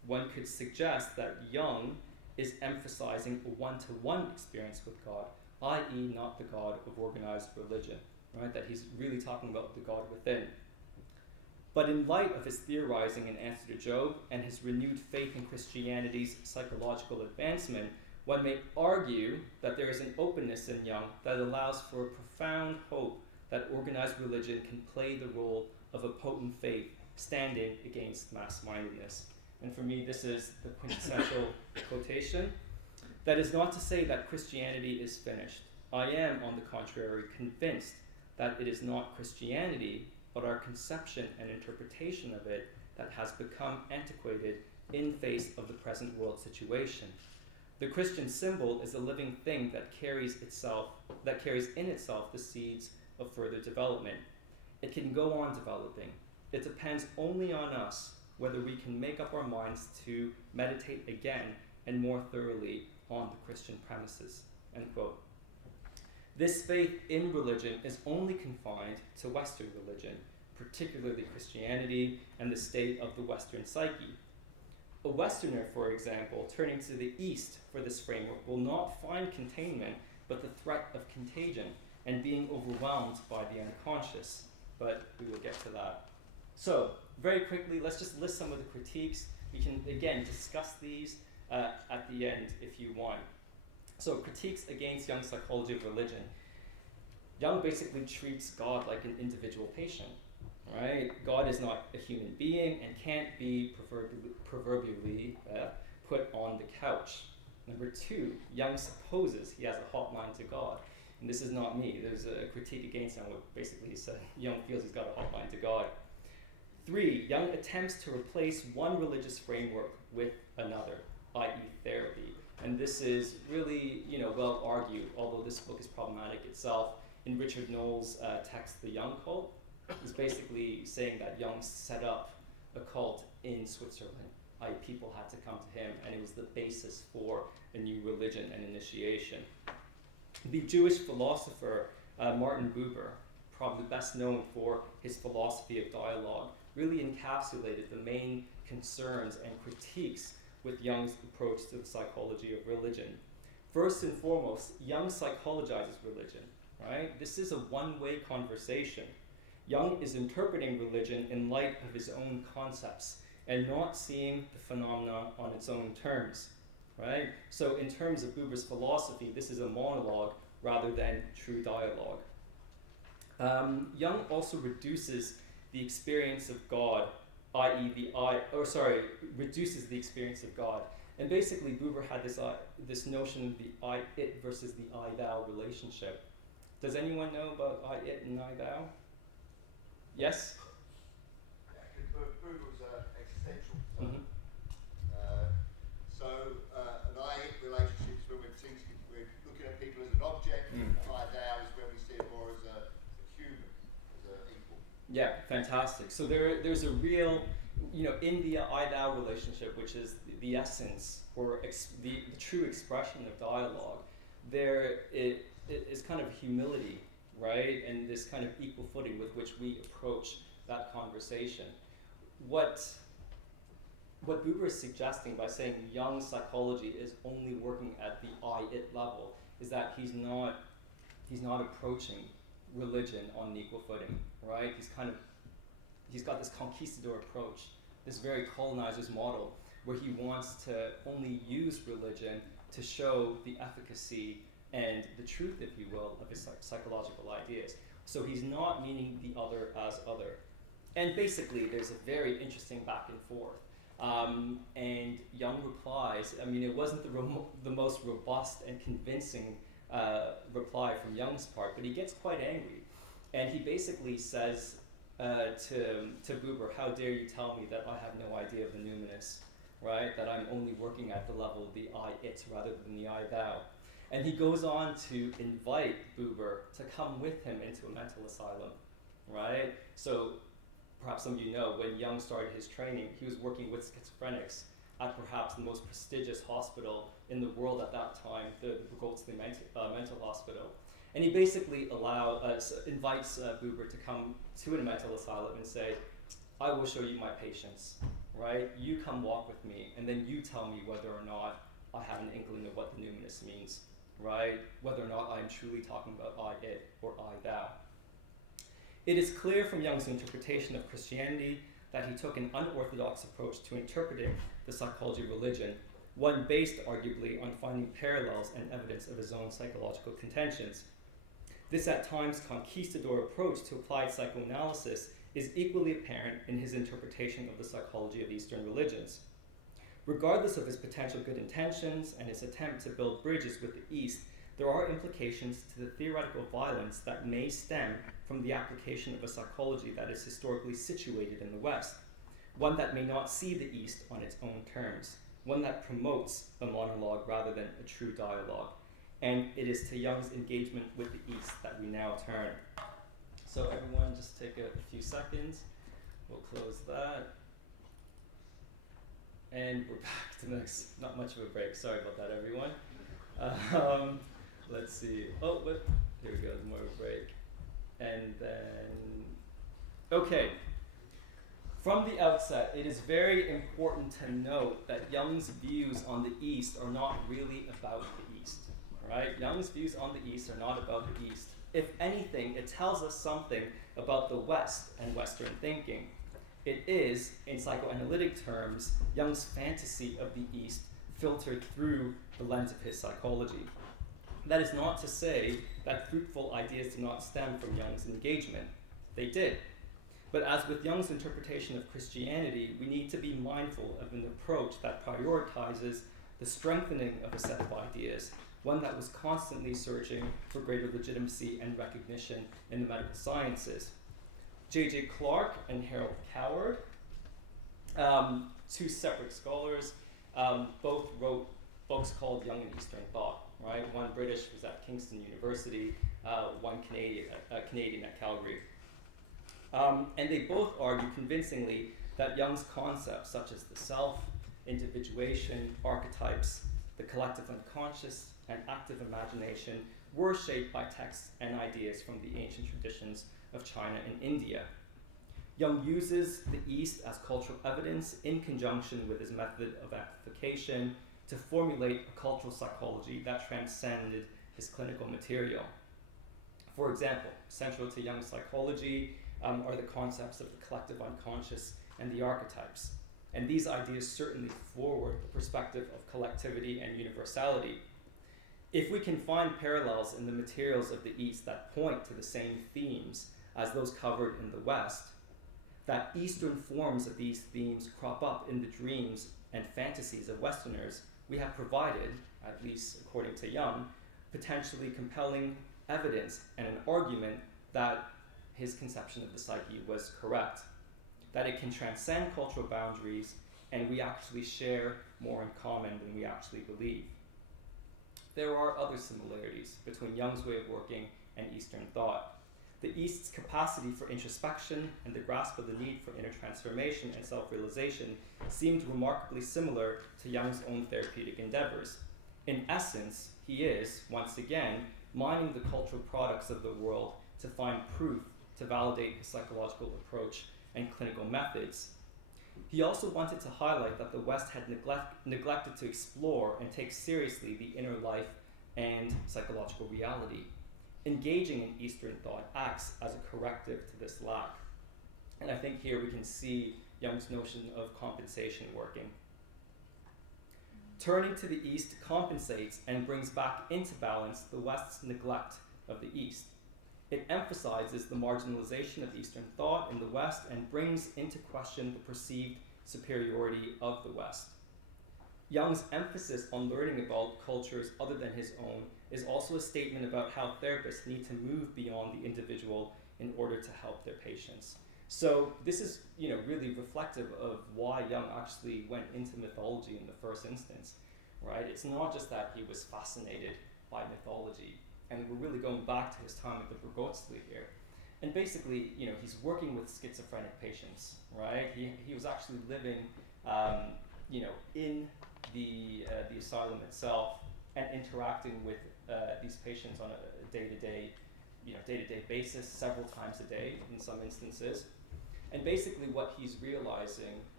one could suggest that Jung is emphasizing a one-to-one experience with God, i.e. not the God of organized religion, right? That he's really talking about the God within. But in light of his theorizing in answer to Job and his renewed faith in Christianity's psychological advancement, one may argue that there is an openness in Jung that allows for a profound hope that organized religion can play the role of a potent faith standing against mass-mindedness. And for me, this is the quintessential quotation. That is not to say that Christianity is finished. I am, on the contrary, convinced that it is not Christianity, but our conception and interpretation of it that has become antiquated in face of the present world situation. The Christian symbol is a living thing that carries in itself the seeds of further development. It can go on developing. It depends only on us whether we can make up our minds to meditate again and more thoroughly on the Christian premises, end quote. This faith in religion is only confined to Western religion, particularly Christianity and the state of the Western psyche. A Westerner, for example, turning to the East for this framework will not find containment but the threat of contagion and being overwhelmed by the unconscious. But we will get to that. So, very quickly, let's just list some of the critiques. We can, again, discuss these at the end if you want. So, critiques against Jung's psychology of religion. Jung basically treats God like an individual patient, right? God is not a human being and can't be proverbially put on the couch. Number two, Jung supposes he has a hotline to God. And this is not me. There's a critique against Jung, where basically he said Jung feels he's got a hotline to God. Three, Jung attempts to replace one religious framework with another, i.e. therapy. And this is really, well argued, although this book is problematic itself. In Richard Knoll's text, The Jung Cult, is basically saying that Jung set up a cult in Switzerland, i.e. people had to come to him, and it was the basis for a new religion and initiation. The Jewish philosopher Martin Buber, probably best known for his philosophy of dialogue, really encapsulated the main concerns and critiques with Jung's approach to the psychology of religion. First and foremost, Jung psychologizes religion, right? This is a one-way conversation. Jung is interpreting religion in light of his own concepts and not seeing the phenomena on its own terms, right? So in terms of Buber's philosophy, this is a monologue rather than true dialogue. Jung also reduces the experience of God, reduces the experience of God. And basically Buber had this notion of the I-it versus the I-thou relationship. Does anyone know about I-it and I-thou? Yes? Yeah, because Buber was existential. Mm-hmm. An I-it relationship is when we're looking at people as an object, and I-thou is when we see it more as a human, as an equal. Yeah, fantastic. So there's a real, in the I-thou relationship, which is the essence or the true expression of dialogue, there it is kind of humility, right? And this kind of equal footing with which we approach that conversation. What Buber is suggesting by saying Jung's psychology is only working at the I-it level is that he's not approaching religion on an equal footing, right? He's got this conquistador approach, this very colonizer's model, where he wants to only use religion to show the efficacy and the truth, if you will, of his psychological ideas. So he's not meaning the other as other. And basically, there's a very interesting back and forth. And Jung replies, it wasn't the most robust and convincing reply from Jung's part, but he gets quite angry. And he basically says to Buber, how dare you tell me that I have no idea of the numinous, right? That I'm only working at the level of the I-it rather than the I-thou. And he goes on to invite Buber to come with him into a mental asylum, right? So perhaps some of you know, when Jung started his training, he was working with schizophrenics at perhaps the most prestigious hospital in the world at that time, the Bergholzli Mental Hospital. And he basically invites Buber to come to a mental asylum and say, I will show you my patients, right? You come walk with me, and then you tell me whether or not I have an inkling of what the numinous means, right? Whether or not I am truly talking about I, it, or I, thou. It is clear from Jung's interpretation of Christianity that he took an unorthodox approach to interpreting the psychology of religion, one based arguably on finding parallels and evidence of his own psychological contentions. This at times conquistador approach to applied psychoanalysis is equally apparent in his interpretation of the psychology of Eastern religions. Regardless of his potential good intentions and his attempt to build bridges with the East, there are implications to the theoretical violence that may stem from the application of a psychology that is historically situated in the West, one that may not see the East on its own terms, one that promotes a monologue rather than a true dialogue. And it is to Jung's engagement with the East that we now turn. So everyone just take a few seconds. We'll close that. And we're back to the next, not much of a break. Sorry about that, everyone. Let's see. Oh, but here we go, more of a break. And then, okay. From the outset, it is very important to note that Jung's views on the East are not really about the East, right? Jung's views on the East are not about the East. If anything, it tells us something about the West and Western thinking. It is, in psychoanalytic terms, Jung's fantasy of the East filtered through the lens of his psychology. That is not to say that fruitful ideas did not stem from Jung's engagement. They did. But as with Jung's interpretation of Christianity, we need to be mindful of an approach that prioritizes the strengthening of a set of ideas, one that was constantly searching for greater legitimacy and recognition in the medical sciences. J.J. Clark and Harold Coward, two separate scholars, both wrote books called Jung and Eastern Thought, right? One British was at Kingston University, one Canadian at Calgary. And they both argue convincingly that Jung's concepts such as the self, individuation, archetypes, the collective unconscious, and active imagination were shaped by texts and ideas from the ancient traditions of China and India. Jung uses the East as cultural evidence in conjunction with his method of amplification to formulate a cultural psychology that transcended his clinical material. For example, central to Jung's psychology are the concepts of the collective unconscious and the archetypes. And these ideas certainly forward the perspective of collectivity and universality. If we can find parallels in the materials of the East that point to the same themes as those covered in the West, that Eastern forms of these themes crop up in the dreams and fantasies of Westerners, we have provided, at least according to Jung, potentially compelling evidence and an argument that his conception of the psyche was correct, that it can transcend cultural boundaries and we actually share more in common than we actually believe. There are other similarities between Jung's way of working and Eastern thought. The East's capacity for introspection and the grasp of the need for inner transformation and self-realization seemed remarkably similar to Jung's own therapeutic endeavors. In essence, he is, once again, mining the cultural products of the world to find proof to validate his psychological approach and clinical methods. He also wanted to highlight that the West had neglected to explore and take seriously the inner life and psychological reality. Engaging in Eastern thought acts as a corrective to this lack. And I think here we can see Jung's notion of compensation working. Turning to the East compensates and brings back into balance the West's neglect of the East. It emphasizes the marginalization of Eastern thought in the West and brings into question the perceived superiority of the West. Jung's emphasis on learning about cultures other than his own is also a statement about how therapists need to move beyond the individual in order to help their patients. So this is, really reflective of why Jung actually went into mythology in the first instance, right? It's not just that he was fascinated by mythology, and we're really going back to his time at the Bergozli here. And basically, he's working with schizophrenic patients, right? He was actually living, in the asylum itself and interacting with these patients on a day-to-day basis, several times a day in some instances. And basically what he's realizing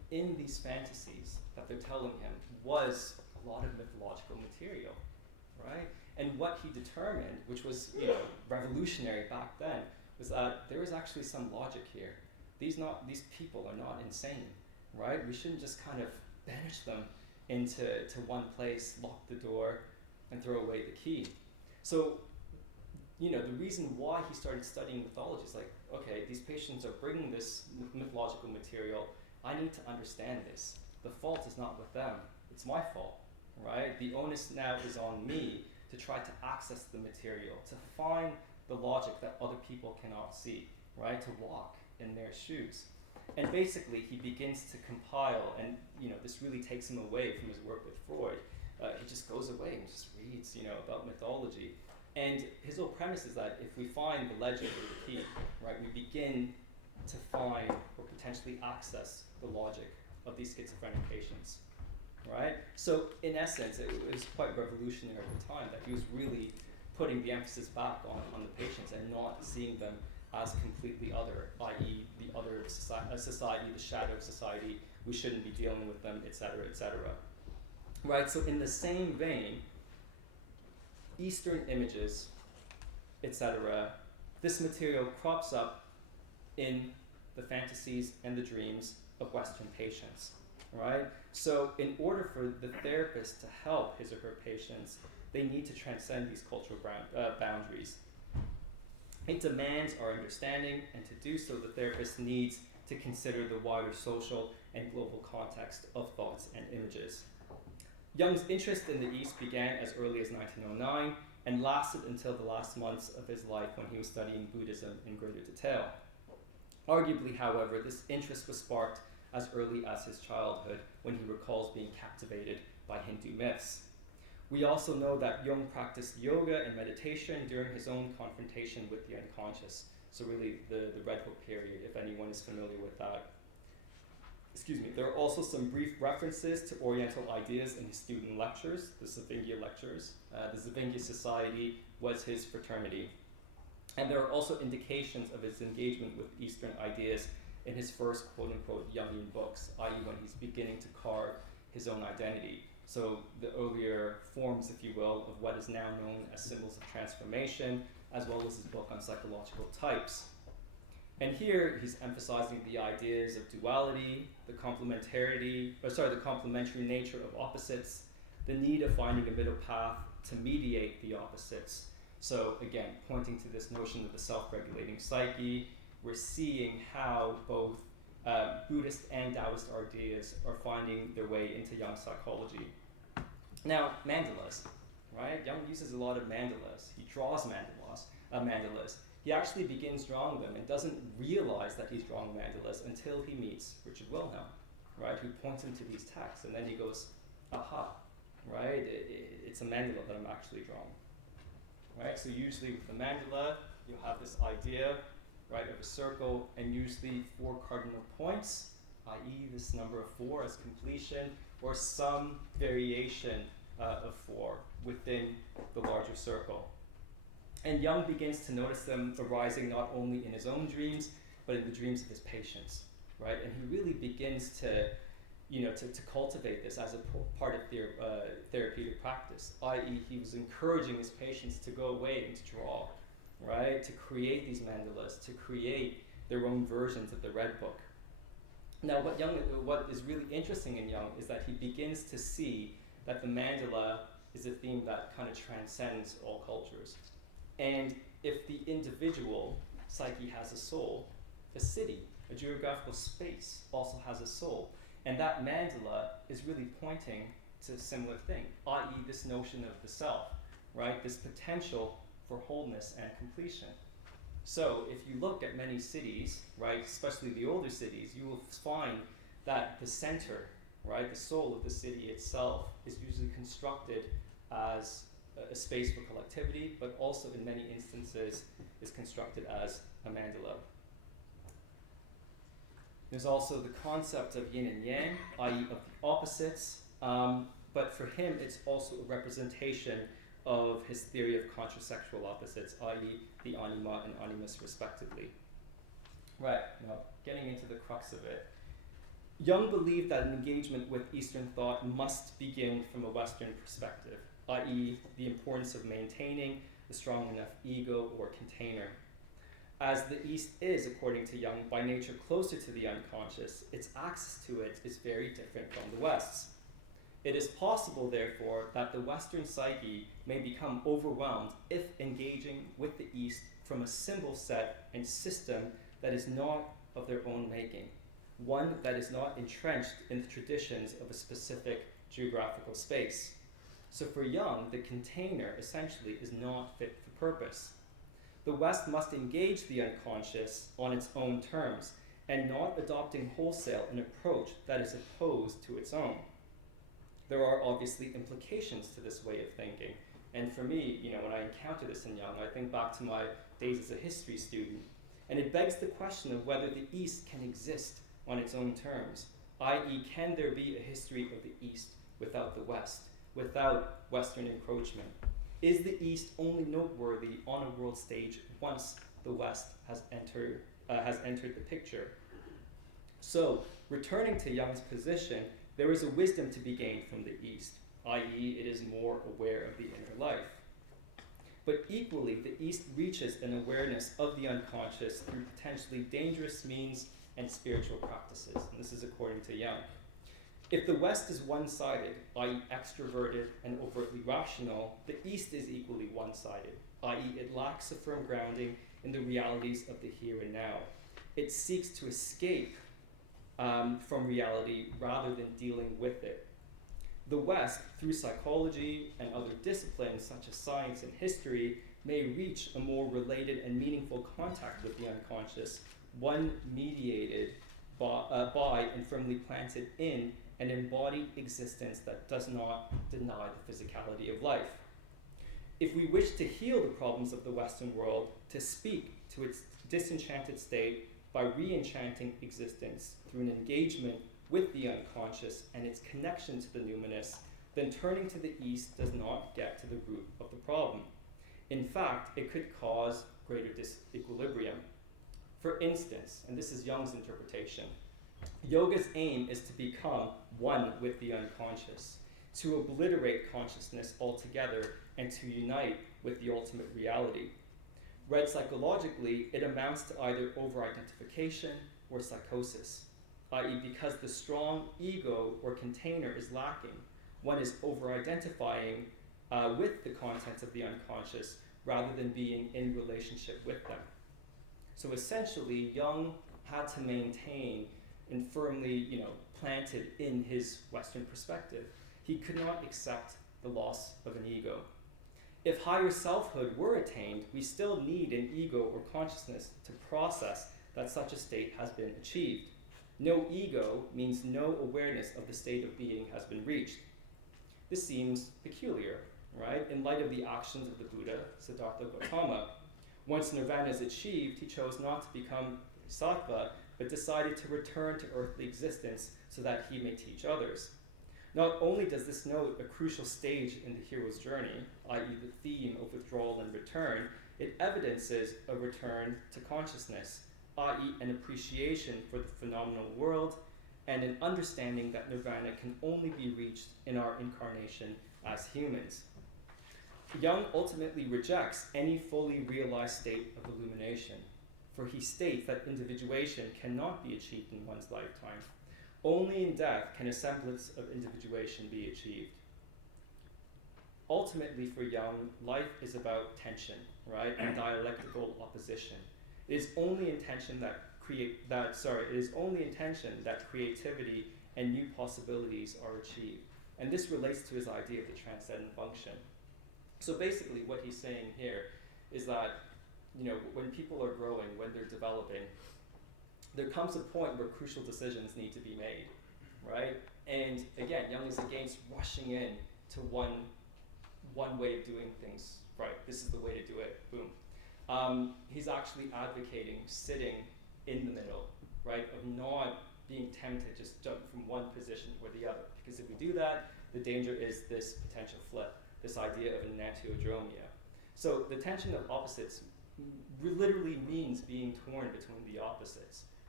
in these fantasies that they're telling him was a lot of mythological material, right? And what he determined, which was revolutionary back then, was that there is actually some logic here. These people are not insane, right? We shouldn't just kind of banish them into one place, lock the door, and throw away the key. So, the reason why he started studying mythology is like, okay, these patients are bringing this mythological material. I need to understand this. The fault is not with them. It's my fault, right? The onus now is on me to try to access the material, to find the logic that other people cannot see, right? To walk in their shoes. And basically, he begins to compile, and this really takes him away from his work with Freud. He just goes away and just reads, about mythology. And his whole premise is that if we find the legend or the key, right, we begin to find or potentially access the logic of these schizophrenic patients, right? So in essence, it was quite revolutionary at the time that he was really putting the emphasis back on the patients and not seeing them as completely other, i.e. the other society, the shadow of society, we shouldn't be dealing with them, etc., etc. Right, so in the same vein, Eastern images, etc., this material crops up in the fantasies and the dreams of Western patients, right? So in order for the therapist to help his or her patients, they need to transcend these cultural boundaries. It demands our understanding, and to do so, the therapist needs to consider the wider social and global context of thoughts and images. Jung's interest in the East began as early as 1909 and lasted until the last months of his life when he was studying Buddhism in greater detail. Arguably, however, this interest was sparked as early as his childhood when he recalls being captivated by Hindu myths. We also know that Jung practiced yoga and meditation during his own confrontation with the unconscious. So really the Red Hook period, if anyone is familiar with that. There are also some brief references to Oriental ideas in his student lectures, the Sophia lectures. The Sophia Society was his fraternity. And there are also indications of his engagement with Eastern ideas in his first quote-unquote Jungian books, i.e. when he's beginning to carve his own identity. So the earlier forms, if you will, of what is now known as symbols of transformation, as well as his book on psychological types. And here he's emphasizing the ideas of duality, the complementary nature of opposites, the need of finding a middle path to mediate the opposites. So again, pointing to this notion of the self-regulating psyche, we're seeing how both Buddhist and Taoist ideas are finding their way into Jung's psychology. Now, mandalas, right? Jung uses a lot of mandalas. He draws mandalas. He actually begins drawing them and doesn't realize that he's drawing mandalas until he meets Richard Wilhelm, right? Who points him to these texts, and then he goes, aha, right? It's a mandala that I'm actually drawing, right? So usually with the mandala, you'll have this idea, right, of a circle, and usually 4 cardinal points, i.e. this number of 4 as completion, or some variation of 4 within the larger circle. And Jung begins to notice them arising not only in his own dreams, but in the dreams of his patients, right? And he really begins to cultivate this as a part of their therapeutic practice, i.e. he was encouraging his patients to go away and to draw, right? To create these mandalas, to create their own versions of the Red Book. Now, what is really interesting in Jung is that he begins to see that the mandala is a theme that kind of transcends all cultures. And if the individual psyche has a soul, a city, a geographical space also has a soul. And that mandala is really pointing to a similar thing, i.e. this notion of the self, right? This potential for wholeness and completion. So if you look at many cities, right, especially the older cities, you will find that the center, right, the soul of the city itself is usually constructed as a space for collectivity, but also in many instances is constructed as a mandala. There's also the concept of yin and yang, i.e. of the opposites, but for him it's also a representation of his theory of contrasexual opposites, i.e. the anima and animus respectively. Right, now getting into the crux of it. Jung believed that an engagement with Eastern thought must begin from a Western perspective, i.e., the importance of maintaining a strong enough ego or container. As the East is, according to Jung, by nature closer to the unconscious, its access to it is very different from the West's. It is possible, therefore, that the Western psyche may become overwhelmed if engaging with the East from a symbol set and system that is not of their own making, one that is not entrenched in the traditions of a specific geographical space. So for Jung, the container essentially is not fit for purpose. The West must engage the unconscious on its own terms and not adopting wholesale an approach that is opposed to its own. There are obviously implications to this way of thinking. And for me, when I encounter this in Jung, I think back to my days as a history student. And it begs the question of whether the East can exist on its own terms, i.e., can there be a history of the East without the West, without Western encroachment? Is the East only noteworthy on a world stage once the West has entered the picture? So, returning to Jung's position, there is a wisdom to be gained from the East, i.e., it is more aware of the inner life. But equally, the East reaches an awareness of the unconscious through potentially dangerous means and spiritual practices. And this is according to Jung. If the West is one-sided, i.e. extroverted and overtly rational, the East is equally one-sided, i.e. it lacks a firm grounding in the realities of the here and now. It seeks to escape from reality rather than dealing with it. The West, through psychology and other disciplines such as science and history, may reach a more related and meaningful contact with the unconscious, one mediated by and firmly planted in an embodied existence that does not deny the physicality of life. If we wish to heal the problems of the Western world, to speak to its disenchanted state by re-enchanting existence through an engagement with the unconscious and its connection to the numinous, then turning to the East does not get to the root of the problem. In fact, it could cause greater disequilibrium. For instance, and this is Jung's interpretation, yoga's aim is to become one with the unconscious, to obliterate consciousness altogether and to unite with the ultimate reality. Read psychologically, it amounts to either over-identification or psychosis, i.e. because the strong ego or container is lacking, one is over-identifying with the contents of the unconscious rather than being in relationship with them. So essentially, Jung had to maintain and firmly, planted in his Western perspective. He could not accept the loss of an ego. If higher selfhood were attained, we still need an ego or consciousness to process that such a state has been achieved. No ego means no awareness of the state of being has been reached. This seems peculiar, right? In light of the actions of the Buddha, Siddhartha Gautama. Once nirvana is achieved, he chose not to become sattva, but decided to return to earthly existence so that he may teach others. Not only does this note a crucial stage in the hero's journey, i.e. the theme of withdrawal and return, it evidences a return to consciousness, i.e. an appreciation for the phenomenal world and an understanding that nirvana can only be reached in our incarnation as humans. Jung ultimately rejects any fully realized state of illumination, for he states that individuation cannot be achieved in one's lifetime. Only in death can a semblance of individuation be achieved. Ultimately, for Jung, life is about tension, right, and dialectical opposition. It is only in tension that creativity and new possibilities are achieved. And this relates to his idea of the transcendent function. So basically what he's saying here is that, when people are growing, when they're developing, there comes a point where crucial decisions need to be made, right? And again, Jung is against rushing in to one way of doing things, right? This is the way to do it, boom. He's actually advocating sitting in the middle, right? Of not being tempted to just jump from one position or the other. Because if we do that, the danger is this potential flip, this idea of enantiodromia. So the tension of opposites literally means being torn between the opposites,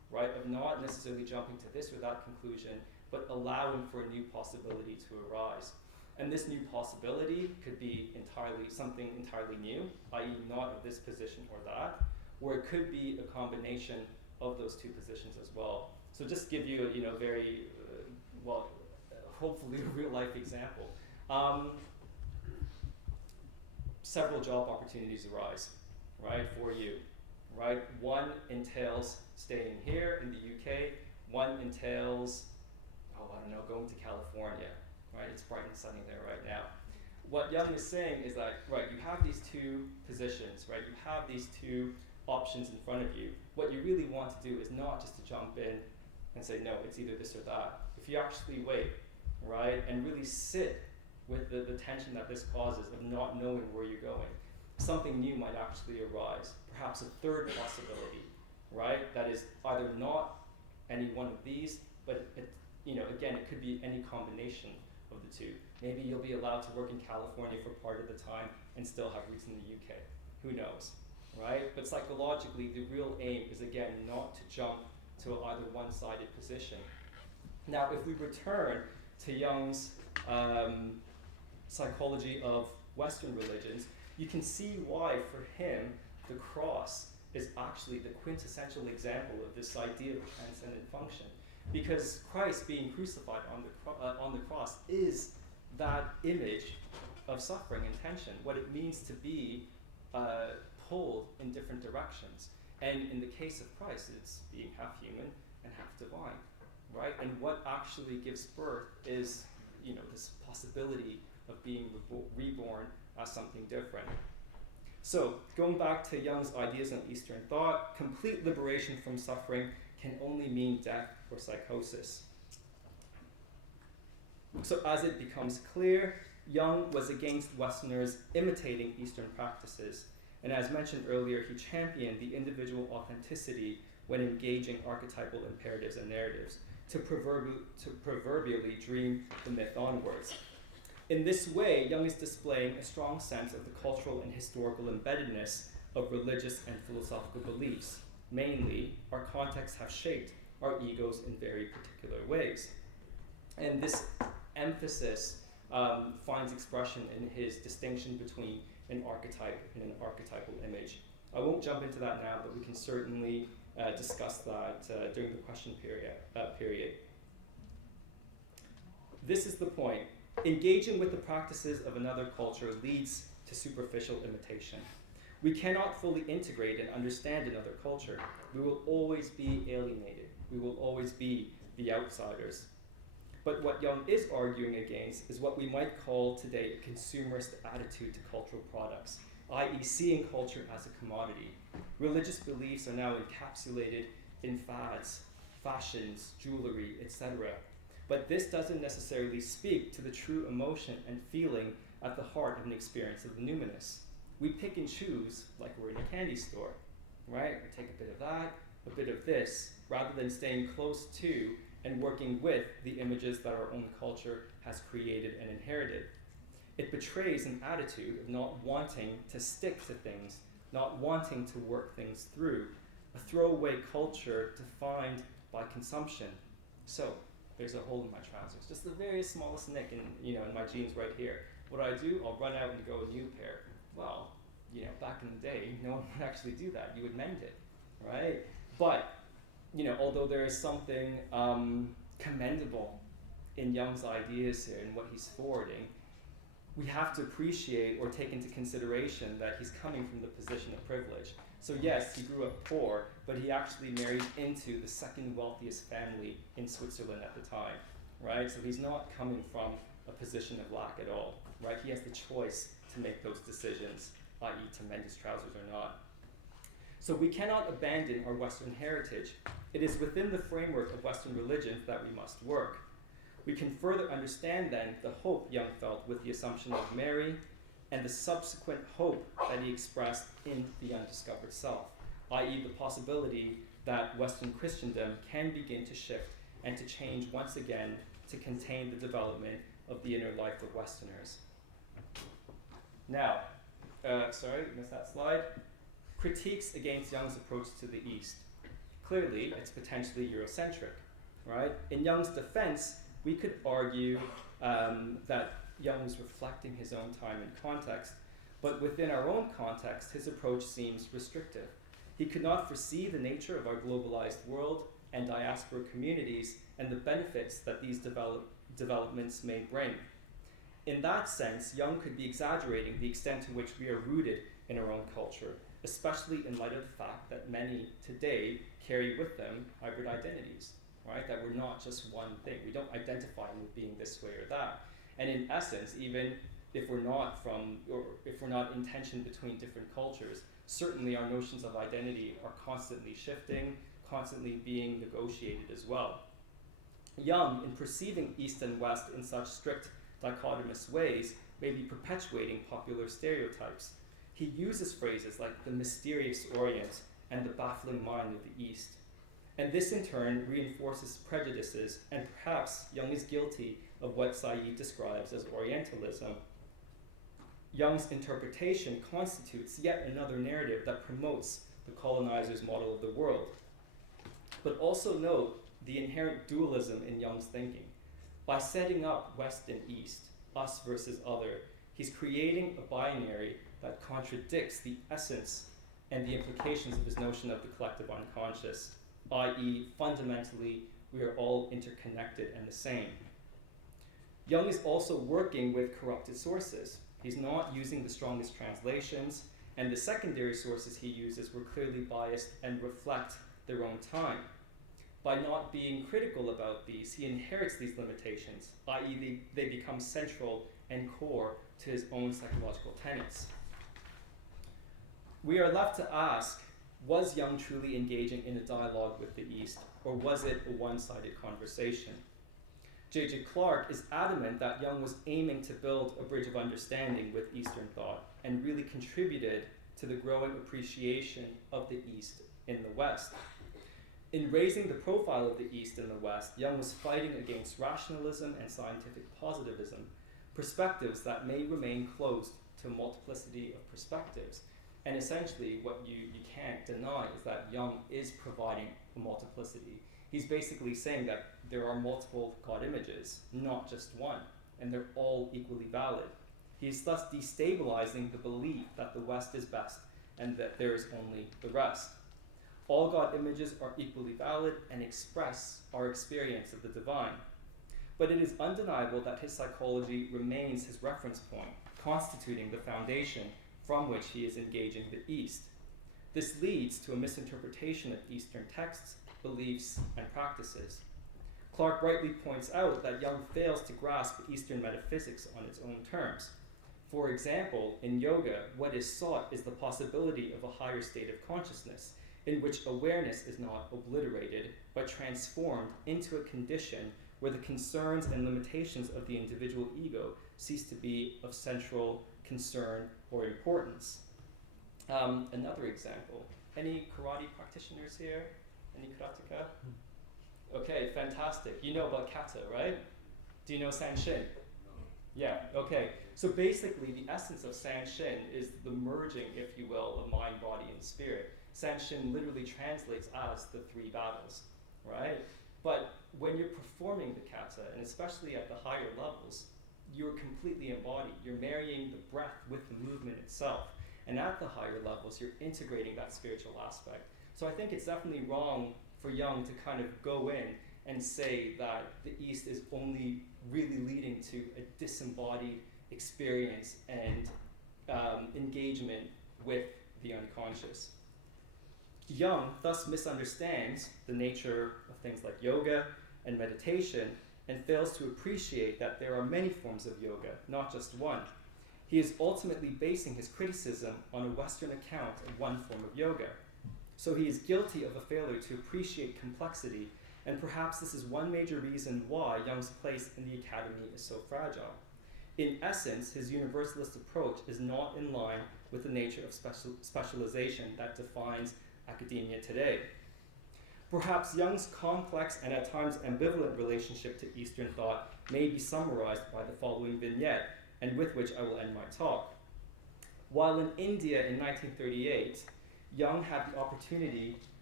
right? Of not necessarily jumping to this or that conclusion, but allowing for a new possibility to arise. And this new possibility could be something entirely new, i.e. not of this position or that, or it could be a combination of those two positions as well. So just give you a very, hopefully a real life example. Several job opportunities arise, right, for you, right? One entails staying here in the UK. One entails, going to California, right? It's bright and sunny there right now. What Jung is saying is that, right, you have these two positions, right? You have these two options in front of you. What you really want to do is not just to jump in and say, no, it's either this or that. If you actually wait, right, and really sit with the tension that this causes of not knowing where you're going, something new might actually arise. Perhaps a third possibility, right, that is either not any one of these, but again, it could be any combination of the two. Maybe you'll be allowed to work in California for part of the time and still have roots in the UK. Who knows, right? But psychologically, the real aim is, again, not to jump to either one-sided position. Now, if we return to Jung's psychology of Western religions, you can see why, for him, the cross is actually the quintessential example of this idea of transcendent function. Because Christ being crucified on the cross is that image of suffering and tension, what it means to be pulled in different directions. And in the case of Christ, it's being half human and half divine, right? And what actually gives birth is, this possibility of being reborn as something different. So, going back to Jung's ideas on Eastern thought, complete liberation from suffering can only mean death or psychosis. So as it becomes clear, Jung was against Westerners imitating Eastern practices, and as mentioned earlier, he championed the individual authenticity when engaging archetypal imperatives and narratives, to proverbially dream the myth onwards. In this way, Jung is displaying a strong sense of the cultural and historical embeddedness of religious and philosophical beliefs. Mainly, our contexts have shaped our egos in very particular ways. And this emphasis finds expression in his distinction between an archetype and an archetypal image. I won't jump into that now, but we can certainly discuss that during the question period. This is the point. Engaging with the practices of another culture leads to superficial imitation. We cannot fully integrate and understand another culture. We will always be alienated. We will always be the outsiders. But what Jung is arguing against is what we might call today a consumerist attitude to cultural products, i.e. seeing culture as a commodity. Religious beliefs are now encapsulated in fads, fashions, jewelry, etc. But this doesn't necessarily speak to the true emotion and feeling at the heart of an experience of the numinous. We pick and choose like we're in a candy store, right? We take a bit of that, a bit of this, rather than staying close to and working with the images that our own culture has created and inherited. It betrays an attitude of not wanting to stick to things, not wanting to work things through, a throwaway culture defined by consumption. So, there's a hole in my trousers, just the very smallest nick in my jeans right here. What do? I'll run out and go a new pair. Well, back in the day, no one would actually do that. You would mend it, right? But, although there is something commendable in Jung's ideas here and what he's forwarding, we have to appreciate or take into consideration that he's coming from the position of privilege. So yes, he grew up poor, but he actually married into the second wealthiest family in Switzerland at the time, right? So he's not coming from a position of lack at all, right? He has the choice to make those decisions, i.e. to mend his trousers or not. So we cannot abandon our Western heritage. It is within the framework of Western religions that we must work. We can further understand then the hope Jung felt with the Assumption of Mary and the subsequent hope that he expressed in the undiscovered self, i.e. the possibility that Western Christendom can begin to shift and to change once again to contain the development of the inner life of Westerners. Now, sorry, missed that slide. Critiques against Jung's approach to the East. Clearly, it's potentially Eurocentric, right? In Jung's defense, we could argue that Jung was reflecting his own time and context, but within our own context, his approach seems restrictive. He could not foresee the nature of our globalized world and diaspora communities and the benefits that these developments may bring. In that sense, Jung could be exaggerating the extent to which we are rooted in our own culture, especially in light of the fact that many today carry with them hybrid identities, right? That we're not just one thing. We don't identify with being this way or that. And in essence, even if we're not in tension between different cultures, certainly our notions of identity are constantly shifting, constantly being negotiated as well. Jung, in perceiving East and West in such strict dichotomous ways, may be perpetuating popular stereotypes. He uses phrases like the mysterious Orient and the baffling mind of the East. And this in turn reinforces prejudices, and perhaps Jung is guilty of what Said describes as Orientalism. Jung's interpretation constitutes yet another narrative that promotes the colonizer's model of the world. But also note the inherent dualism in Jung's thinking. By setting up West and East, us versus other, he's creating a binary that contradicts the essence and the implications of his notion of the collective unconscious, i.e., fundamentally, we are all interconnected and the same. Jung is also working with corrupted sources. He's not using the strongest translations, and the secondary sources he uses were clearly biased and reflect their own time. By not being critical about these, he inherits these limitations, i.e., they become central and core to his own psychological tenets. We are left to ask, was Jung truly engaging in a dialogue with the East, or was it a one-sided conversation? J.J. Clark is adamant that Jung was aiming to build a bridge of understanding with Eastern thought and really contributed to the growing appreciation of the East in the West. In raising the profile of the East in the West, Jung was fighting against rationalism and scientific positivism, perspectives that may remain closed to a multiplicity of perspectives. And essentially, what you can't deny is that Jung is providing a multiplicity. He's basically saying that there are multiple God images, not just one, and they're all equally valid. He is thus destabilizing the belief that the West is best and that there is only the rest. All God images are equally valid and express our experience of the divine. But it is undeniable that his psychology remains his reference point, constituting the foundation from which he is engaging the East. This leads to a misinterpretation of Eastern texts, beliefs, and practices. Clark rightly points out that Jung fails to grasp Eastern metaphysics on its own terms. For example, in yoga, what is sought is the possibility of a higher state of consciousness, in which awareness is not obliterated, but transformed into a condition where the concerns and limitations of the individual ego cease to be of central concern or importance. Another example. Any karate practitioners here? Any karateka? Okay, fantastic. You know about kata, right? Do you know sanshin? Yeah, okay. So basically, the essence of sanshin is the merging, if you will, of mind, body, and spirit. Sanshin literally translates as the three battles, right? But when you're performing the kata, and especially at the higher levels, you're completely embodied. You're marrying the breath with the movement itself. And at the higher levels, you're integrating that spiritual aspect. So I think it's definitely wrong for Jung to kind of go in and say that the East is only really leading to a disembodied experience and engagement with the unconscious. Jung thus misunderstands the nature of things like yoga and meditation and fails to appreciate that there are many forms of yoga, not just one. He is ultimately basing his criticism on a Western account of one form of yoga. So he is guilty of a failure to appreciate complexity, and perhaps this is one major reason why Jung's place in the academy is so fragile. In essence, his universalist approach is not in line with the nature of specialization that defines academia today. Perhaps Jung's complex and at times ambivalent relationship to Eastern thought may be summarized by the following vignette, and with which I will end my talk. While in India in 1938, Jung had the opportunity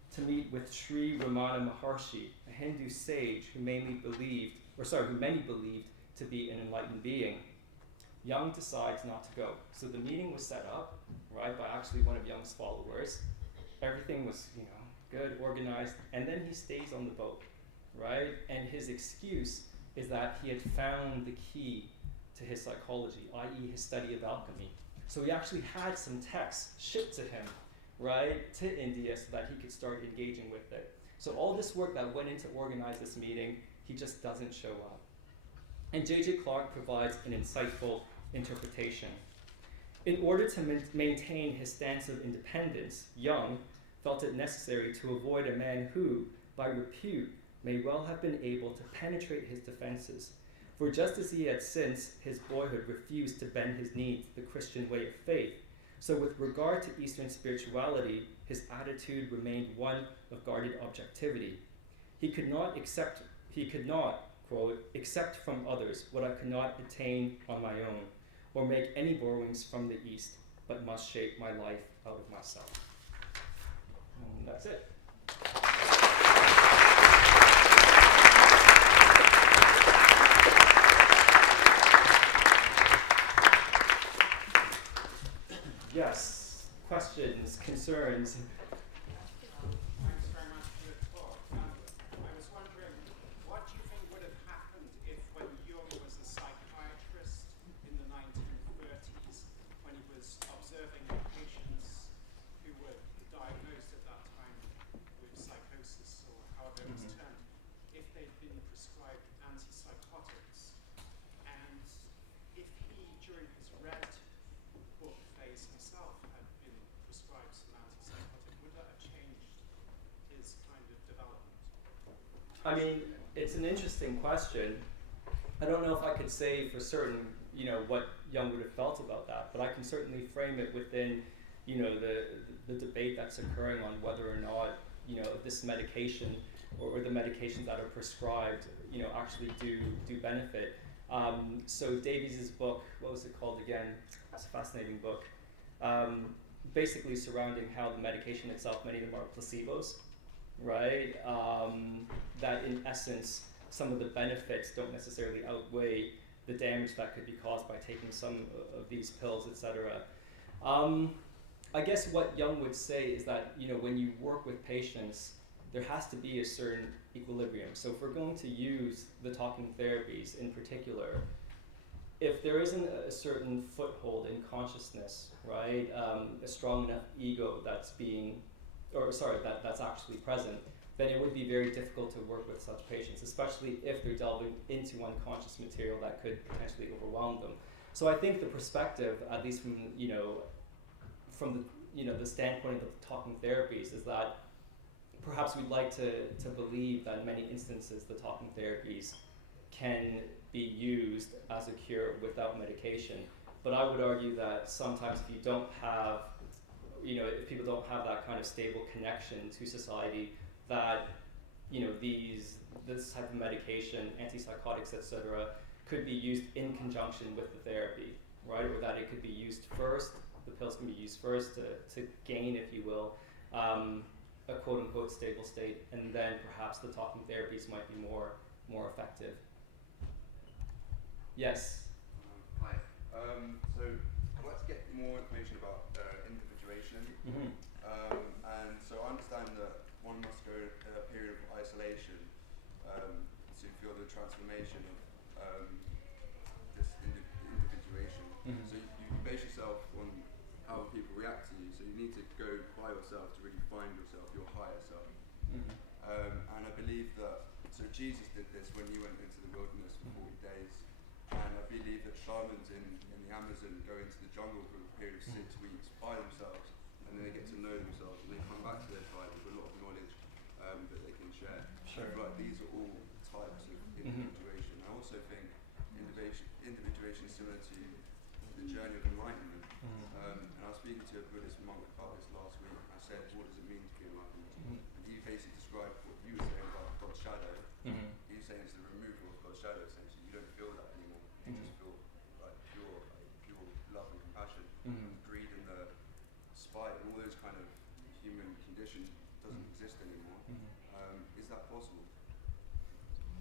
to meet with Sri Ramana Maharshi, a Hindu sage who many believed to be an enlightened being. Jung decides not to go. So the meeting was set up, right, by actually one of Jung's followers. Everything was, good, organized, and then he stays on the boat, right? And his excuse is that he had found the key to his psychology, i.e. his study of alchemy. So he actually had some texts shipped to him, right, to India so that he could start engaging with it. So all this work that went into organize this meeting, he just doesn't show up. And J.J. Clark provides an insightful interpretation. In order to maintain his stance of independence, Jung felt it necessary to avoid a man who, by repute, may well have been able to penetrate his defenses. For just as he had since his boyhood refused to bend his knee to the Christian way of faith, so with regard to Eastern spirituality, his attitude remained one of guarded objectivity. He could not, quote, accept from others what I could not attain on my own, or make any borrowings from the East, but must shape my life out of myself. And that's it. Yes, questions, concerns? Thanks very much for the talk. I was wondering, what do you think would have happened if when Jung was a psychiatrist in the 1930s, when he was observing patients who were diagnosed at that time with psychosis, or however it was termed, if they'd been prescribed antipsychotics, and if he, during his red book phase himself, had been prescribed some antipsychotic, would that have changed his kind of development? I mean, it's an interesting question. I don't know if I could say for certain, what Jung would have felt about that, but I can certainly frame it within, the debate that's occurring on whether or not, this medication or the medications that are prescribed, actually do benefit. So Davies's book, what was it called again? It's a fascinating book. Basically surrounding how the medication itself, many of them are placebos, right? That in essence, some of the benefits don't necessarily outweigh the damage that could be caused by taking some of these pills, etc. I guess what Jung would say is that, when you work with patients, there has to be a certain equilibrium. So if we're going to use the talking therapies in particular, if there isn't a certain foothold in consciousness, right, a strong enough ego that's actually present, then it would be very difficult to work with such patients, especially if they're delving into unconscious material that could potentially overwhelm them. So I think the perspective, at least from the standpoint of the talking therapies, is that perhaps we'd like to believe that in many instances the talking therapies can be used as a cure without medication. But I would argue that sometimes if you don't have, if people don't have that kind of stable connection to society, that, this type of medication, antipsychotics, etc., could be used in conjunction with the therapy, right? Or that it could be used first, the pills can be used first to gain, if you will, a quote-unquote stable state, and then perhaps the talking therapies might be more effective. Yes? Hi. So I'd like to get more information about individuation. Mm-hmm. And so I understand that one must go a period of isolation to feel the transformation of this individuation. Mm-hmm. So you base yourself on how people react to you. So you need to go by yourself to really find yourself, your higher self. Mm-hmm. And I believe that, so Jesus did this when he went into the wilderness for 40 days. And I believe that shamans in the Amazon go into the jungle for a period of 6 weeks by themselves, and then they get to know themselves, and they come back to their tribe with a lot of knowledge that they can share. Sure. I feel like these are all types of individuation. I also think individuation is similar to the journey of enlightenment. And I was speaking to a Buddhist monk about this last week, and I said, what does it mean to be enlightened? And he basically described what you were saying about God's shadow. He was saying it's the removal of God's shadow, essentially. You don't feel that anymore. You just feel like pure love and compassion. Greed and the spite and all those kind of human conditions doesn't exist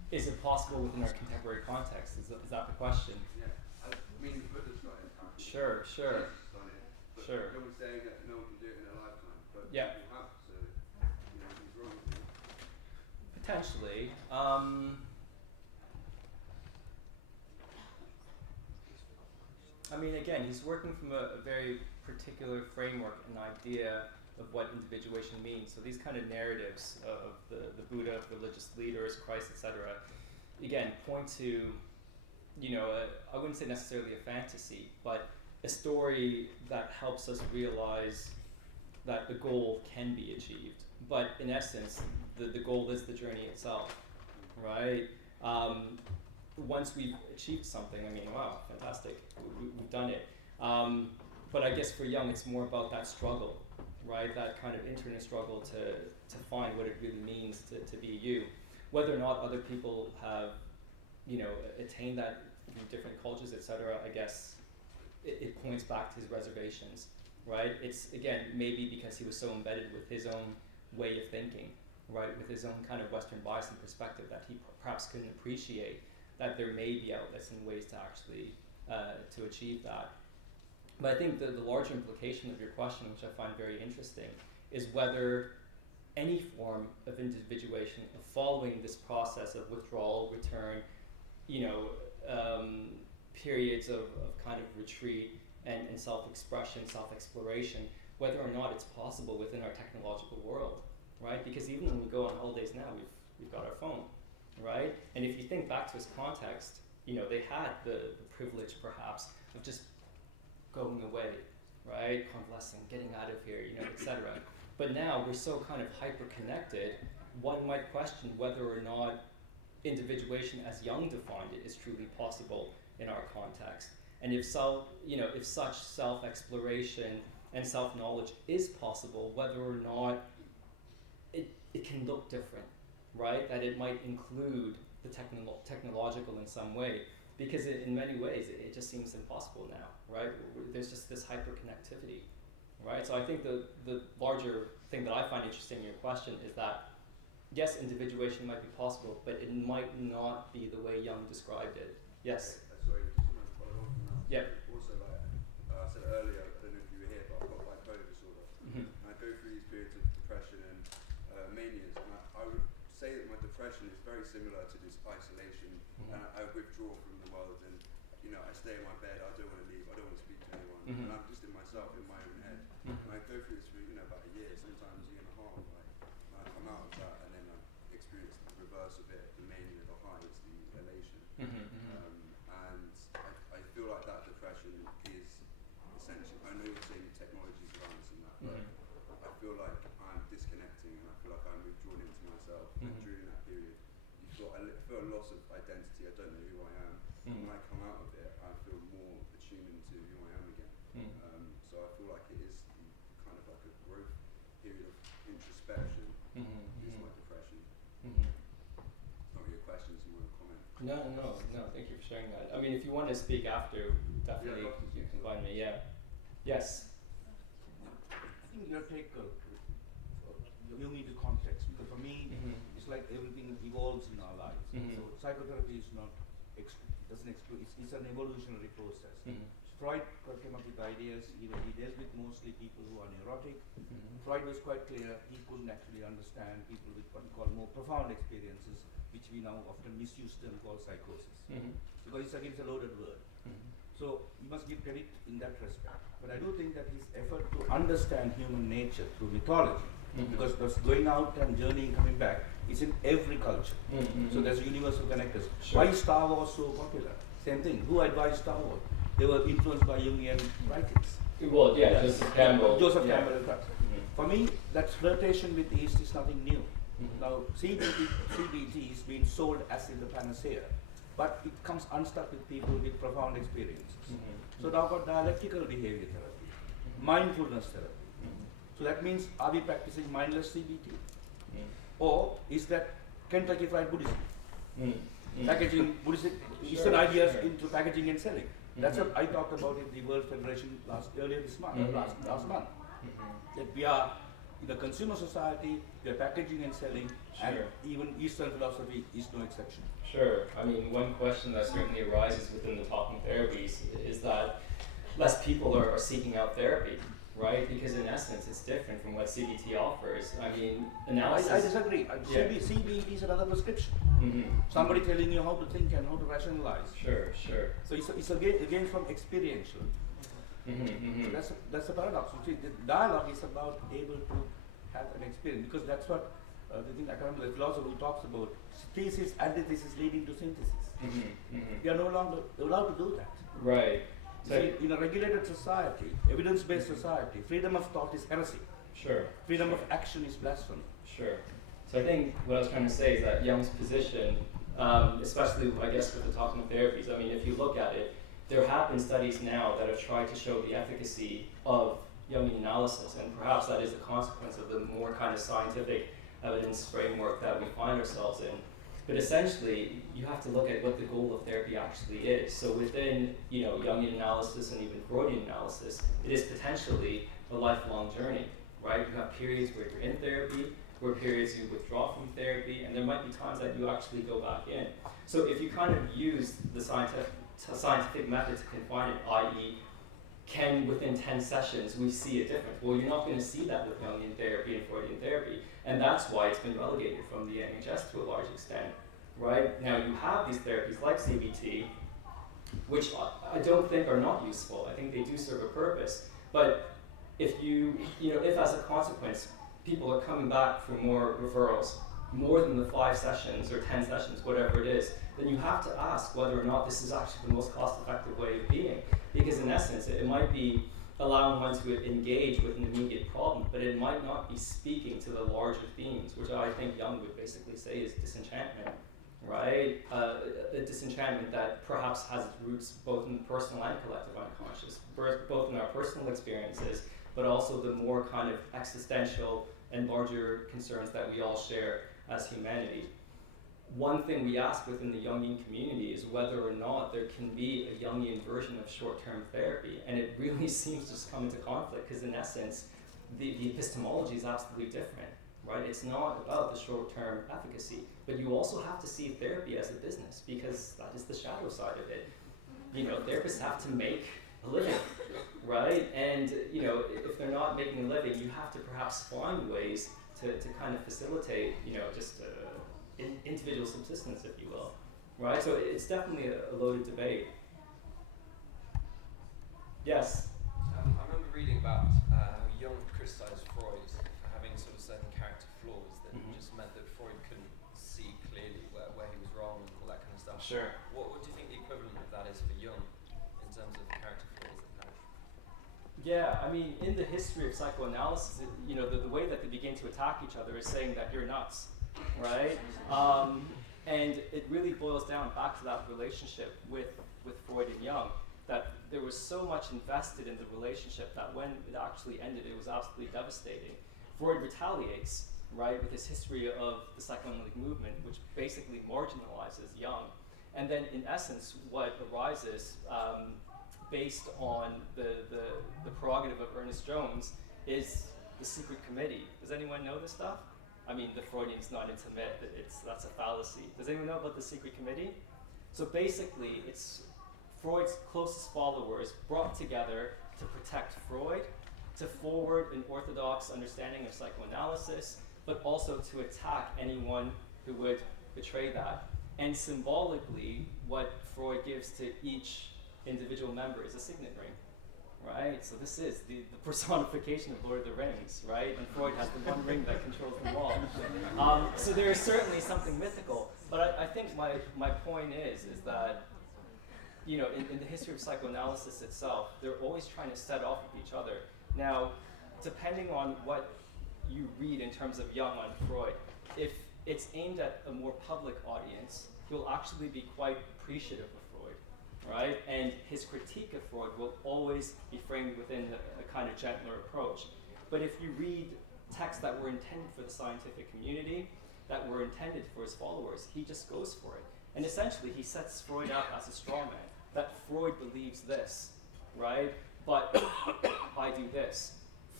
is it possible within our contemporary context? Is that the question? Yeah, I mean, Buddha's got it. Sure. Jesus done it. But Sure. no one's saying that no one can do it in a lifetime, but Yeah. people have, so he's wrong. Potentially. I mean, again, he's working from a very particular framework, an idea of what individuation means. So these kind of narratives of the Buddha, of religious leaders, Christ, etc., again, point to, I wouldn't say necessarily a fantasy, but a story that helps us realize that the goal can be achieved. But in essence, the goal is the journey itself, right? Once we've achieved something, I mean, wow, fantastic, we've done it. But I guess for Jung, it's more about that struggle, right? That kind of internal struggle to find what it really means to be you. Whether or not other people have, attained that in different cultures, etc., I guess it points back to his reservations, right? It's, again, maybe because he was so embedded with his own way of thinking, right? With his own kind of Western bias and perspective that he perhaps couldn't appreciate that there may be outlets and ways to actually to achieve that. But I think the larger implication of your question, which I find very interesting, is whether any form of individuation, of following this process of withdrawal, return, periods of kind of retreat and self-expression, self-exploration, whether or not it's possible within our technological world, right? Because even when we go on holidays now, we've got our phone, right? And if you think back to his context, they had the privilege perhaps of just going away, right? Convalescing, getting out of here, etc. But now we're so kind of hyper-connected, one might question whether or not individuation as Jung defined it is truly possible in our context. And if such self-exploration and self-knowledge is possible, whether or not it can look different, right? That it might include the technological in some way, because in many ways it just seems impossible now, right? There's just this hyper-connectivity, right? So I think the larger thing that I find interesting in your question is that, yes, individuation might be possible, but it might not be the way Jung described it. Yes? Sorry, just want to follow on from that. Yeah. Also, like I said earlier, I don't know if you were here, but I've got bipolar disorder. Mm-hmm. And I go through these periods of depression and manias, and I would say that my depression is very similar to this isolation, and I withdraw from the world, and I stay in my bed, I don't want to leave, I don't want to speak to anyone, and I'm just in myself, in my own head. And I go through this for about a year, sometimes a year and a half, and I come out of that, and then I experience the reverse of it, the mania, the high, it's the elation. And I feel like that depression is essentially, I know you're saying technology's around us and that, but I feel like I'm disconnecting, and I feel like I'm withdrawn into myself. And during that period, I feel a loss of identity, I don't know who I am. And when I come out of it, I feel more attuned into who I am again. So I feel like it is kind of like a growth period of introspection. It's my depression. Not really a question, it's more a comment. No, thank you for sharing that. I mean, if you want to speak after, definitely you can find me, yeah. Yes? I think your take, you need the context, because for me, it's like everything evolves in our lives. So psychotherapy is not, it's an evolutionary process. Freud came up with ideas, he deals with mostly people who are neurotic. Freud was quite clear, he couldn't actually understand people with what we call more profound experiences, which we now often misuse term called psychosis. Because it's against a loaded word. So you must give credit in that respect. But I do think that his effort to understand human nature through mythology, because that's going out and journeying, coming back, is in every culture. So there's universal connectors. Sure. Why is Star Wars so popular? Same thing. Who advised Star Wars? They were influenced by Jungian writings. Well, yeah, Joseph Campbell. Campbell and that. For me, that flirtation with the East is nothing new. Now, CBT is being sold as in the panacea, but it comes unstuck with people with profound experiences. So now got dialectical behavior therapy, mindfulness therapy. So that means, are we practicing mindless CBT? Or is that Kentucky Fried Buddhism? Packaging Buddhism, Eastern ideas into packaging and selling. That's what I talked about in the World Federation earlier this month, last month. That we are in a consumer society, we are packaging and selling, and Sure. even Eastern philosophy is no exception. Sure. I mean, one question that certainly arises within the talking therapies is that less people are seeking out therapy, right? Because in essence, it's different from what CBT offers. I mean, analysis. I disagree. Yeah. CBT is another prescription. Mm-hmm. Somebody telling you how to think and how to rationalize. Sure, sure. So it's again from experiential. Mm-hmm, mm-hmm. That's a paradox. You see, the dialogue is about able to have an experience, because that's what the thing the philosopher talks about: thesis, antithesis leading to synthesis. Mm-hmm, mm-hmm. We are no longer allowed to do that. Right. So, See, in a regulated society, evidence-based society, freedom of thought is heresy. sure. Freedom sure. of action is blasphemy. Sure. So I think what I was trying to say is that Jung's position, especially I guess with the talking therapies, I mean, if you look at it, there have been studies now that have tried to show the efficacy of Jungian analysis, and perhaps that is a consequence of the more kind of scientific evidence framework that we find ourselves in. But essentially, you have to look at what the goal of therapy actually is. So within, Jungian analysis and even Freudian analysis, it is potentially a lifelong journey, right? You have periods where you're in therapy, where periods you withdraw from therapy, and there might be times that you actually go back in. So if you kind of use the scientific method to confine it, i.e., can within 10 sessions we see a difference? Well, you're not going to see that with Jungian therapy and Freudian therapy, and that's why it's been relegated from the NHS to a large extent, right? Now you have these therapies like CBT, which I don't think are not useful. I think they do serve a purpose, but if if as a consequence people are coming back for more referrals, more than the 5 sessions or 10 sessions, whatever it is, then you have to ask whether or not this is actually the most cost-effective way of being. Because in essence, it might be allowing one to engage with an immediate problem, but it might not be speaking to the larger themes, which I think Jung would basically say is disenchantment, right? A disenchantment that perhaps has its roots both in the personal and collective unconscious, both in our personal experiences, but also the more kind of existential and larger concerns that we all share as humanity. One thing we ask within the Jungian community is whether or not there can be a Jungian version of short-term therapy, and it really seems to come into conflict, because in essence, the epistemology is absolutely different, right? It's not about the short-term efficacy, but you also have to see therapy as a business, because that is the shadow side of it. Therapists have to make a living, right? And if they're not making a living, you have to perhaps find ways to kind of facilitate, individual subsistence, if you will, right? So it's definitely a loaded debate. Yes? I remember reading about how Jung criticised Freud for having sort of certain character flaws that just meant that Freud couldn't see clearly where he was wrong and all that kind of stuff. Sure. What do you think the equivalent of that is for Jung in terms of character flaws that have? Yeah, I mean, in the history of psychoanalysis, the way that they begin to attack each other is saying that you're nuts, right? And it really boils down back to that relationship with Freud and Jung, that there was so much invested in the relationship that when it actually ended, it was absolutely devastating. Freud retaliates, right, with his history of the psychoanalytic movement, which basically marginalizes Jung. And then in essence, what arises, based on the prerogative of Ernest Jones, is the secret committee. Does anyone know this stuff? I mean, the Freudians not to admit that that's a fallacy. Does anyone know about the secret committee? So basically, it's Freud's closest followers brought together to protect Freud, to forward an orthodox understanding of psychoanalysis, but also to attack anyone who would betray that. And symbolically, what Freud gives to each individual member is a signet ring, right? So this is the personification of Lord of the Rings, right? And Freud has the one ring that controls them all. So there is certainly something mythical, but I think my point is that, in the history of psychoanalysis itself, they're always trying to set off with each other. Now, depending on what you read in terms of Jung on Freud, if it's aimed at a more public audience, you'll actually be quite appreciative of Freud, right? And his critique of Freud will always be framed within a kind of gentler approach. But if you read texts that were intended for the scientific community, that were intended for his followers, he just goes for it. And essentially, he sets Freud up as a straw man, that Freud believes this, right? But I do this.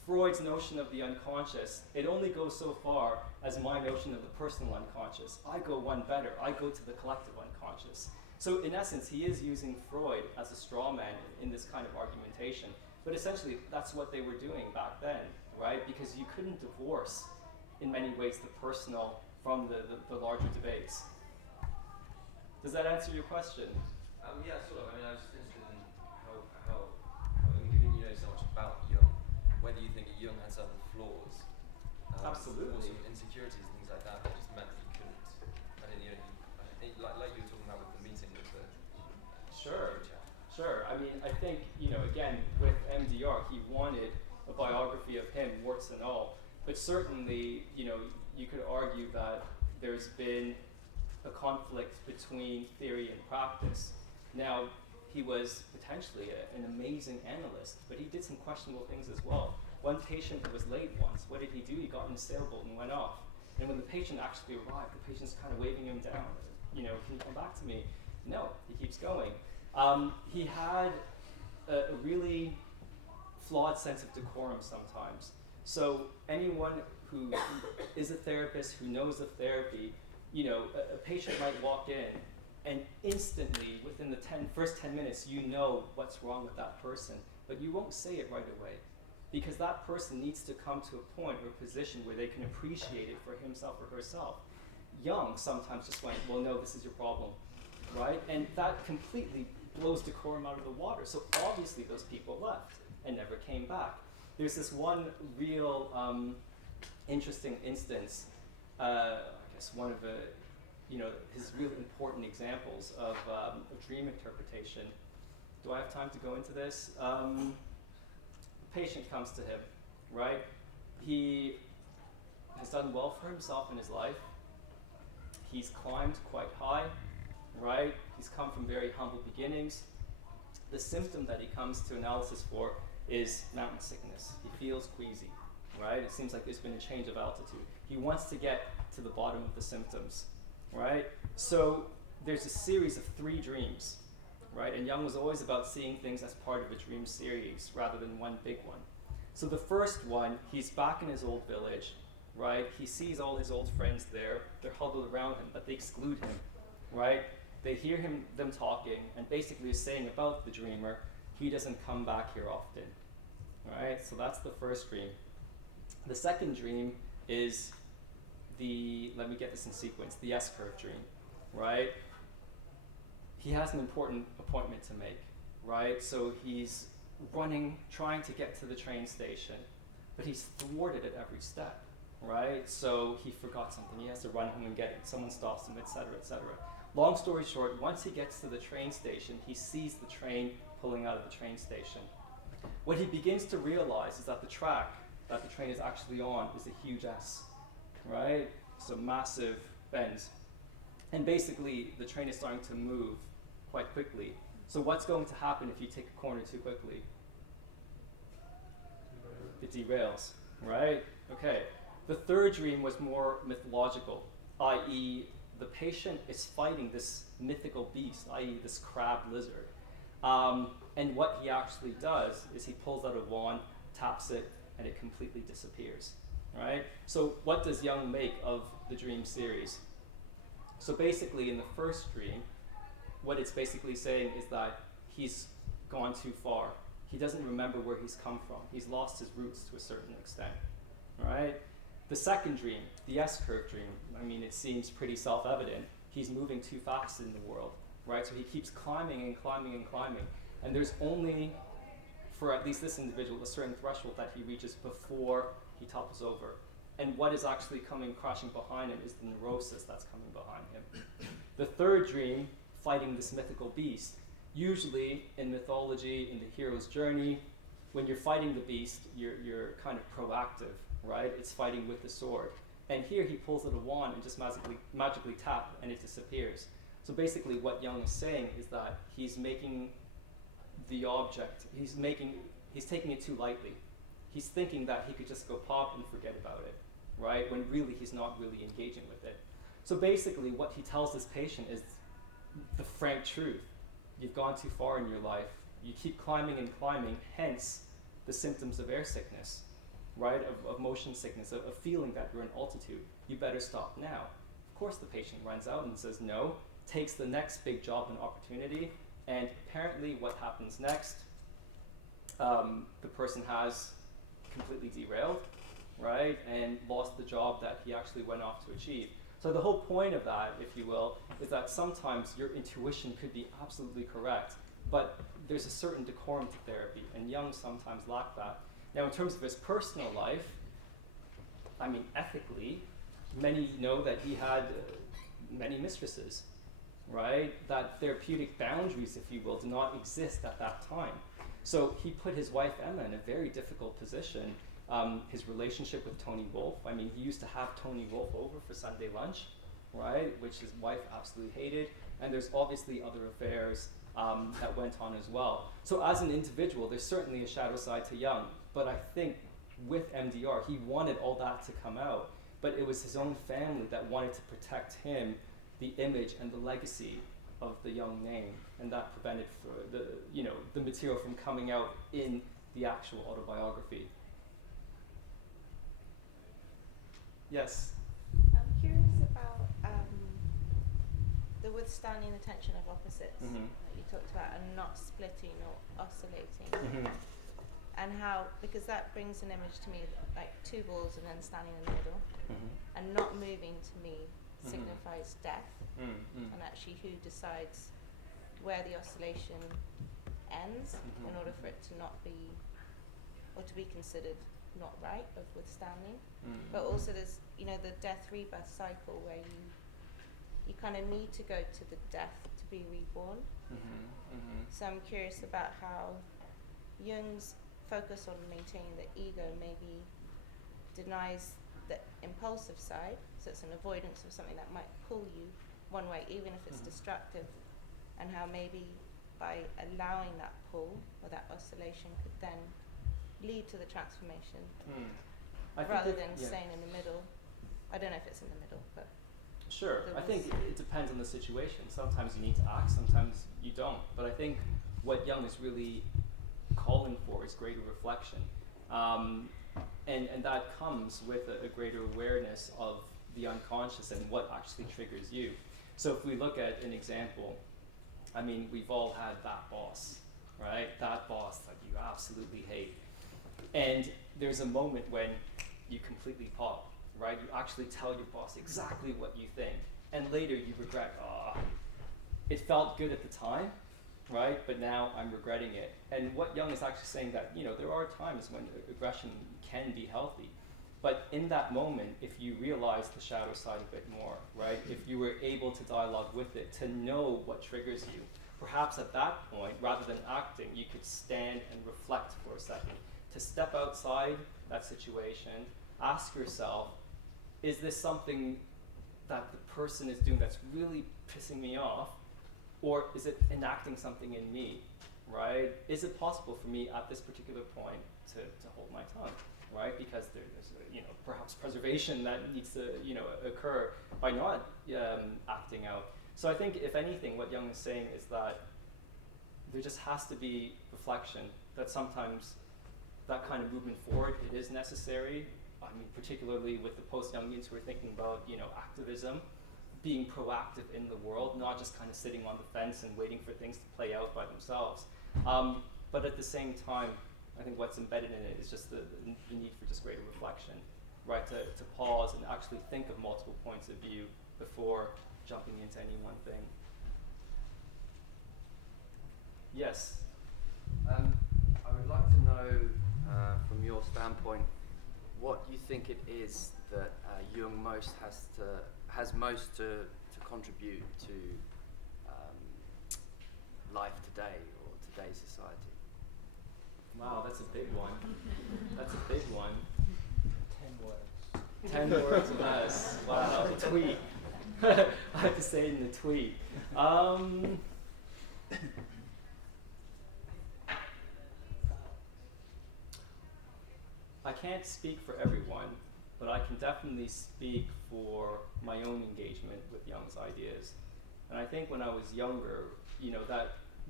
Freud's notion of the unconscious, it only goes so far as my notion of the personal unconscious. I go one better. I go to the collective unconscious. So in essence, he is using Freud as a straw man in this kind of argumentation. But essentially, that's what they were doing back then, right? Because you couldn't divorce, in many ways, the personal from the larger debates. Does that answer your question? Yeah, sort of. I mean, I was just interested in how I mean, given you know so much about Jung, whether you think Jung had certain flaws, Absolutely. or some insecurities and things like that just meant that you couldn't. I didn't, you know, like you were talking about with the meeting with the Sure. chap. Sure. I mean, I think, again, with MDR, he wanted a biography of him, warts and all. But certainly, you could argue that there's been a conflict between theory and practice. Now, he was potentially an amazing analyst, but he did some questionable things as well. One patient was late once. What did he do? He got in a sailboat and went off. And when the patient actually arrived, the patient's kind of waving him down. Can you come back to me? No, he keeps going. He had a really flawed sense of decorum sometimes. So anyone who is a therapist, who knows of therapy, a patient might walk in and instantly, within the first 10 minutes, you know what's wrong with that person, but you won't say it right away because that person needs to come to a point or position where they can appreciate it for himself or herself. Jung sometimes just went, well, no, this is your problem, right? And that completely blows decorum out of the water. So obviously those people left and never came back. There's this one real interesting instance, I guess one of his real important examples of dream interpretation. Do I have time to go into this? A patient comes to him, right? He has done well for himself in his life. He's climbed quite high, right? He's come from very humble beginnings. The symptom that he comes to analysis for is mountain sickness. He feels queasy, right? It seems like there's been a change of altitude. He wants to get to the bottom of the symptoms, right? So there's a series of 3 dreams, right? And Jung was always about seeing things as part of a dream series rather than one big one. So the first one, he's back in his old village, right? He sees all his old friends there. They're huddled around him, but they exclude him, right? They hear them talking, and basically is saying about the dreamer, he doesn't come back here often, right? So that's the first dream. The second dream is let me get this in sequence, the S-curve dream, right? He has an important appointment to make, right? So he's running, trying to get to the train station, but he's thwarted at every step, right? So he forgot something, he has to run home and get it, someone stops him, etc., etc. Long story short, once he gets to the train station, he sees the train pulling out of the train station. What he begins to realize is that the track that the train is actually on is a huge S, right? So massive bends. And basically, the train is starting to move quite quickly. So what's going to happen if you take a corner too quickly? It derails, right? Okay. The third dream was more mythological, i.e., the patient is fighting this mythical beast, i.e. this crab lizard. And what he actually does is he pulls out a wand, taps it, and it completely disappears, right? So what does Jung make of the dream series? So basically in the first dream, what it's basically saying is that he's gone too far. He doesn't remember where he's come from. He's lost his roots to a certain extent, right? The second dream, the S-curve dream, I mean, it seems pretty self-evident. He's moving too fast in the world, right? So he keeps climbing and climbing and climbing. And there's only, for at least this individual, a certain threshold that he reaches before he topples over. And what is actually coming crashing behind him is the neurosis that's coming behind him. The third dream, fighting this mythical beast. Usually in mythology, in the hero's journey, when you're fighting the beast, you're kind of proactive, right? It's fighting with the sword. And here he pulls out a wand and just magically tap and it disappears. So basically what Jung is saying is that he's making the object, he's taking it too lightly. He's thinking that he could just go pop and forget about it, right? When really he's not really engaging with it. So basically what he tells this patient is the frank truth. You've gone too far in your life. You keep climbing and climbing, hence the symptoms of air sickness, right, of motion sickness, of feeling that you're in altitude. You better stop now. Of course, the patient runs out and says no, takes the next big job and opportunity, and apparently what happens next, the person has completely derailed, right, and lost the job that he actually went off to achieve. So the whole point of that, if you will, is that sometimes your intuition could be absolutely correct, but there's a certain decorum to therapy, and Jung sometimes lacked that. Now, in terms of his personal life, I mean, ethically, many know that he had many mistresses, right? That therapeutic boundaries, if you will, do not exist at that time. So he put his wife Emma in a very difficult position. His relationship with Tony Wolff, I mean, he used to have Tony Wolff over for Sunday lunch, right? Which his wife absolutely hated. And there's obviously other affairs that went on as well. So as an individual, there's certainly a shadow side to Jung. But I think with MDR, he wanted all that to come out. But it was his own family that wanted to protect him, the image and the legacy of the Jung name, and that prevented the material from coming out in the actual autobiography. Yes. I'm curious about the withstanding the tension of opposites that you talked about, and not splitting or oscillating, and how, because that brings an image to me like two balls and then standing in the middle, and not moving to me signifies death, and actually who decides where the oscillation ends in order for it to not be, or to be considered not right of withstanding. But also there's, the death rebirth cycle where you kind of need to go to the death to be reborn. So I'm curious about how Jung's focus on maintaining the ego maybe denies the impulsive side, so it's an avoidance of something that might pull you one way, even if it's destructive, and how maybe by allowing that pull or that oscillation could then lead to the transformation rather than staying in the middle. I don't know if it's in the middle, but sure. I think it depends on the situation. Sometimes you need to act, sometimes you don't. But I think what Jung is really calling for is greater reflection. And that comes with a greater awareness of the unconscious and what actually triggers you. So if we look at an example, I mean, we've all had that boss, right? That boss that you absolutely hate. And there's a moment when you completely pop, right? You actually tell your boss exactly what you think. And later you regret, it felt good at the time, right? But now I'm regretting it. And what Jung is actually saying that, there are times when aggression can be healthy. But in that moment, if you realize the shadow side a bit more, right? If you were able to dialogue with it, to know what triggers you, perhaps at that point, rather than acting, you could stand and reflect for a second. To step outside that situation, ask yourself, is this something that the person is doing that's really pissing me off? Or is it enacting something in me, right? Is it possible for me at this particular point to hold my tongue, right? Because there's perhaps preservation that needs to, occur by not acting out. So I think, if anything, what Jung is saying is that there just has to be reflection, that sometimes that kind of movement forward, it is necessary. I mean, particularly with the Post-Jungians who are thinking about, activism, being proactive in the world, not just kind of sitting on the fence and waiting for things to play out by themselves. But at the same time, I think what's embedded in it is just the need for just greater reflection, right? To pause and actually think of multiple points of view before jumping into any one thing. Yes? I would like to know, from your standpoint, what you think it is that Jung has most to contribute to life today or today's society. Wow, that's a big one. That's a big one. 10 words. 10 words or less. Wow, the tweet. I have to say it in the tweet. I can't speak for everyone, but I can definitely speak for my own engagement with Jung's ideas. And I think when I was younger,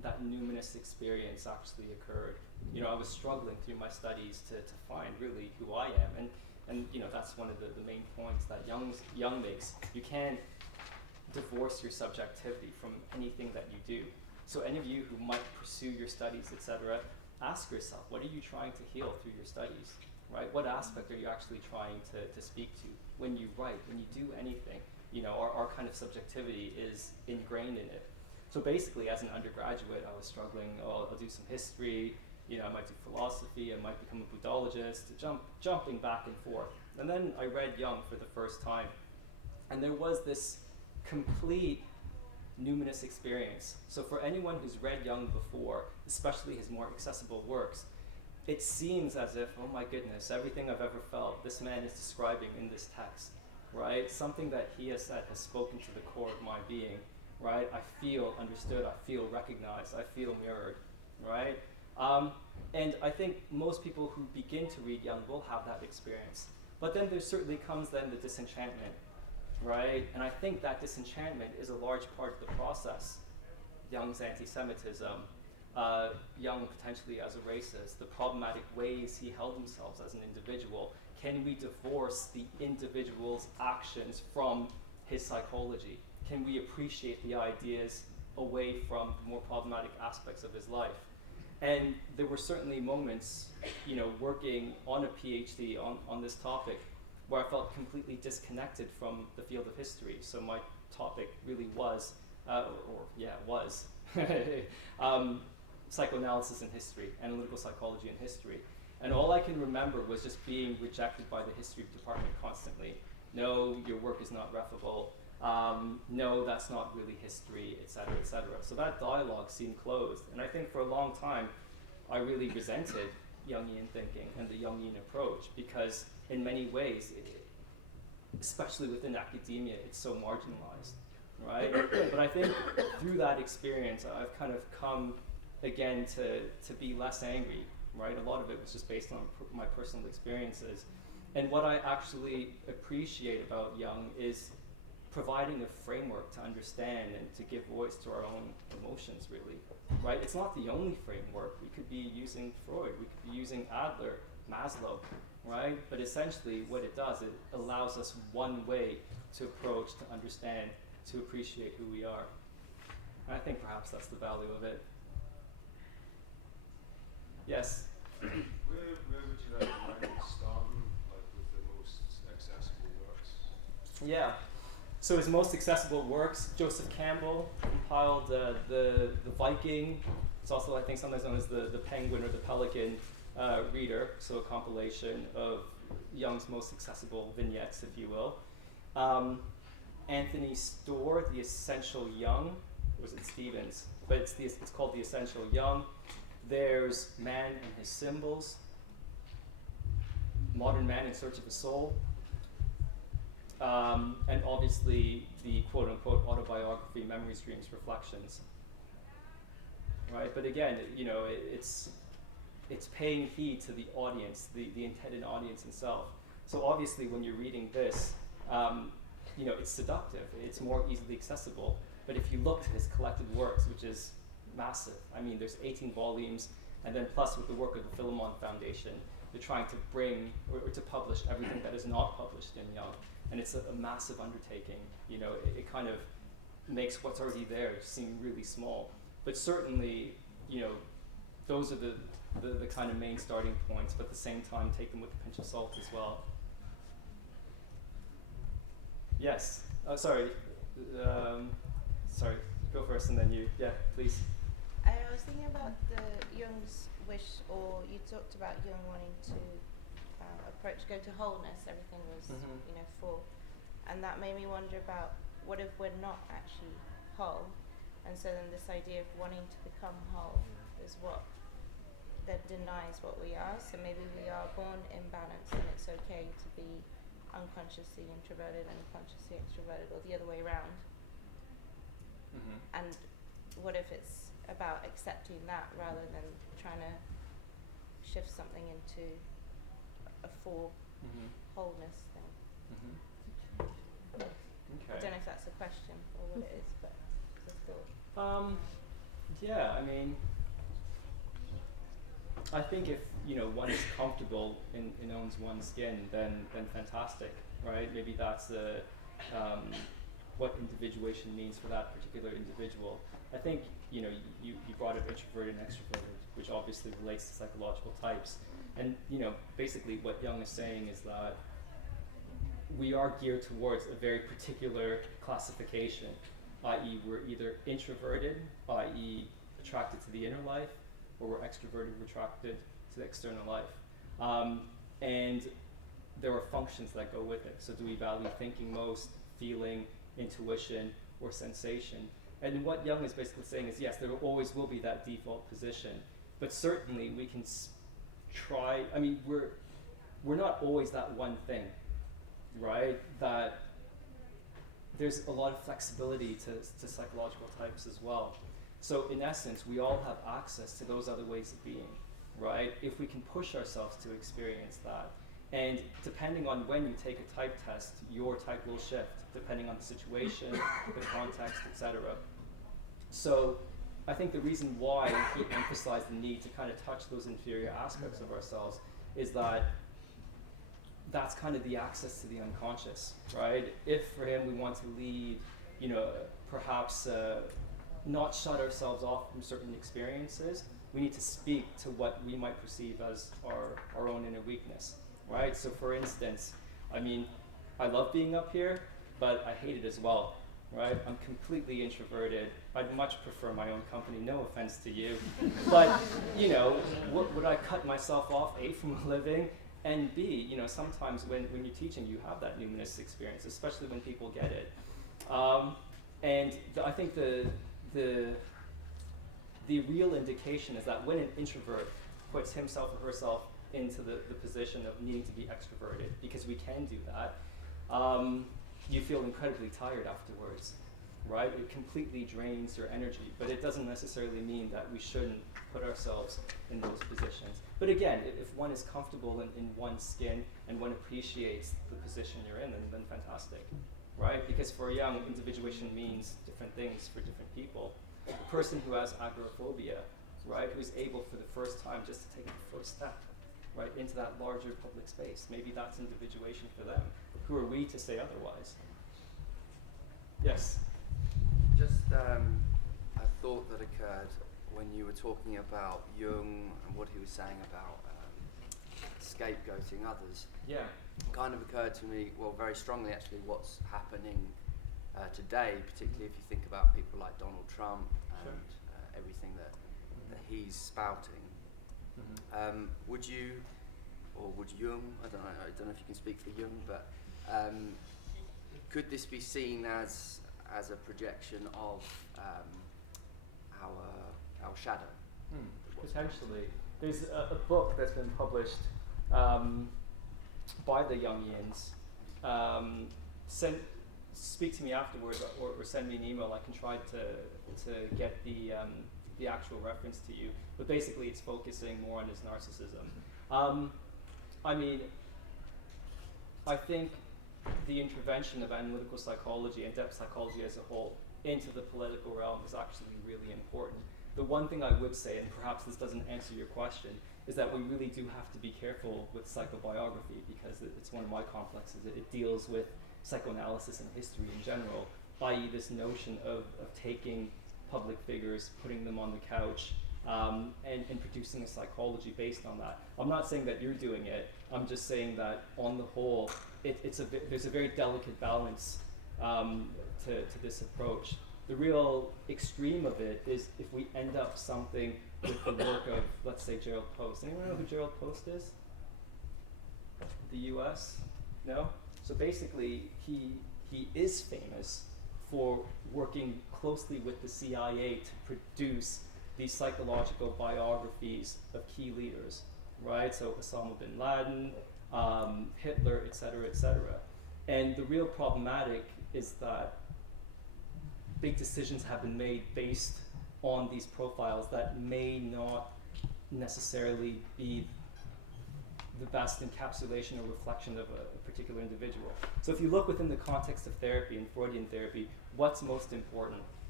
that numinous experience actually occurred. You know, I was struggling through my studies to find really who I am, and you know, that's one of the main points that Jung makes. You can't divorce your subjectivity from anything that you do. So any of you who might pursue your studies, etc., ask yourself, what are you trying to heal through your studies, right? What aspect are you actually trying to speak to? When you write, when you do anything, you know, our kind of subjectivity is ingrained in it. So basically, as an undergraduate, I was struggling, I'll do some history, you know, I might do philosophy, I might become a Buddhologist, jumping back and forth. And then I read Jung for the first time, and there was this complete numinous experience. So for anyone who's read Jung before, especially his more accessible works, it seems as if, oh my goodness, everything I've ever felt, this man is describing in this text, right? Something that he has said has spoken to the core of my being, right? I feel understood, I feel recognized, I feel mirrored, right? And I think most people who begin to read Jung will have that experience. But then there certainly comes then the disenchantment, right? And I think that disenchantment is a large part of the process. Jung's anti-Semitism, Jung potentially as a racist, the problematic ways he held himself as an individual. Can we divorce the individual's actions from his psychology? Can we appreciate the ideas away from the more problematic aspects of his life? And there were certainly moments, you know, working on a PhD on this topic where I felt completely disconnected from the field of history. So my topic really was, psychoanalysis in history, analytical psychology in history. And all I can remember was just being rejected by the history department constantly. No, your work is not refable. No, that's not really history, etc., etc. So that dialogue seemed closed. And I think for a long time, I really resented Jungian thinking and the Jungian approach because in many ways, especially within academia, it's so marginalized, right? But I think through that experience, I've kind of come again to be less angry, right? A lot of it was just based on my personal experiences. And what I actually appreciate about Jung is providing a framework to understand and to give voice to our own emotions, really, right? It's not the only framework. We could be using Freud, we could be using Adler, Maslow, right? But essentially what it does, it allows us one way to approach, to understand, to appreciate who we are. And I think perhaps that's the value of it. Yes? Where would you recommend starting, like, with the most accessible works? Yeah. So his most accessible works, Joseph Campbell compiled the Viking. It's also, I think, sometimes known as the Penguin or the Pelican Reader, so a compilation of Jung's most accessible vignettes, if you will. Anthony Storr, The Essential Jung, or was it Stevens? But it's called The Essential Jung. There's Man and His Symbols, Modern Man in Search of a Soul. And obviously the quote-unquote autobiography, Memories, Dreams, Reflections, right? But again, you know, it's paying heed to the audience, the intended audience itself. So obviously when you're reading this, you know, it's seductive, it's more easily accessible. But if you look at his collected works, which is massive, I mean, there's 18 volumes, and then plus with the work of the Philemon Foundation, they're trying to bring or to publish everything that is not published in Jung. And it's a massive undertaking. You know, it kind of makes what's already there seem really small. But certainly, you know, those are the kind of main starting points, but at the same time, take them with a pinch of salt as well. Yes. Oh, sorry. Sorry. Go first, and then you. Yeah, please. I was thinking about the Jung's wish, or you talked about Jung wanting to go to wholeness. Everything was, you know, full, and that made me wonder about what if we're not actually whole, and so then this idea of wanting to become whole is what that denies what we are. So maybe we are born imbalanced, and it's okay to be unconsciously introverted and consciously extroverted, or the other way around. And what if it's about accepting that rather than trying to shift something into a full wholeness thing? Okay. I don't know if that's a question or what it is, but it's a thought. Yeah, I mean, I think if one is comfortable in owns one's skin, then fantastic, right? Maybe that's what individuation means for that particular individual. I think you brought up introverted and extroverted, which obviously relates to psychological types, and basically what Jung is saying is that we are geared towards a very particular classification, i.e. we're either introverted, i.e. attracted to the inner life, or we're extroverted, attracted to the external life. And there are functions that go with it. So do we value thinking most, feeling, intuition, or sensation? And what Jung is basically saying is, yes, there always will be that default position, but certainly we can try, I mean, we're not always that one thing, right? That there's a lot of flexibility to psychological types as well. So in essence, we all have access to those other ways of being, right? If we can push ourselves to experience that. And depending on when you take a type test, your type will shift, depending on the situation, the context, etc. So I think the reason why he emphasized the need to kind of touch those inferior aspects of ourselves is that that's kind of the access to the unconscious, right? If for him we want to lead, perhaps not shut ourselves off from certain experiences, we need to speak to what we might perceive as our own inner weakness, right? So for instance, I mean, I love being up here, but I hate it as well, right? I'm completely introverted. I'd much prefer my own company, no offense to you. But, would I cut myself off, A, from a living, and B, sometimes when you're teaching, you have that numinous experience, especially when people get it. And I think the real indication is that when an introvert puts himself or herself into the position of needing to be extroverted, because we can do that, you feel incredibly tired afterwards, right? It completely drains your energy, but it doesn't necessarily mean that we shouldn't put ourselves in those positions. But again, if one is comfortable in one's skin and one appreciates the position you're in, then fantastic, right? Because for Jung, individuation means different things for different people. The person who has agoraphobia, right, who's able for the first time just to take the first step, right, into that larger public space, maybe that's individuation for them. Who are we to say otherwise? Yes? Just a thought that occurred when you were talking about Jung and what he was saying about scapegoating others. Yeah. It kind of occurred to me, well, very strongly actually, what's happening today, particularly if you think about people like Donald Trump and everything that he's spouting. Mm-hmm. Would you, or would Jung, I don't know if you can speak for Jung, but could this be seen as a projection of our shadow? Potentially. There's a book that's been published by the Jungians. Speak to me afterwards, or send me an email. I can try to get the actual reference to you. But basically, it's focusing more on his narcissism. I mean, I think the intervention of analytical psychology and depth psychology as a whole into the political realm is actually really important. The one thing I would say, and perhaps this doesn't answer your question, is that we really do have to be careful with psychobiography, because it's one of my complexes. It deals with psychoanalysis and history in general, i.e. this notion of taking public figures, putting them on the couch, and producing a psychology based on that. I'm not saying that you're doing it. I'm just saying that on the whole, there's a very delicate balance to this approach. The real extreme of it is if we end up something with the work of, let's say, Gerald Post. Anyone know who Gerald Post is? The US? No? So basically, he is famous for working closely with the CIA to produce these psychological biographies of key leaders, right? So Osama bin Laden, Hitler, etc., etc. And the real problematic is that big decisions have been made based on these profiles that may not necessarily be the best encapsulation or reflection of a particular individual. So if you look within the context of therapy and Freudian therapy, what's most important?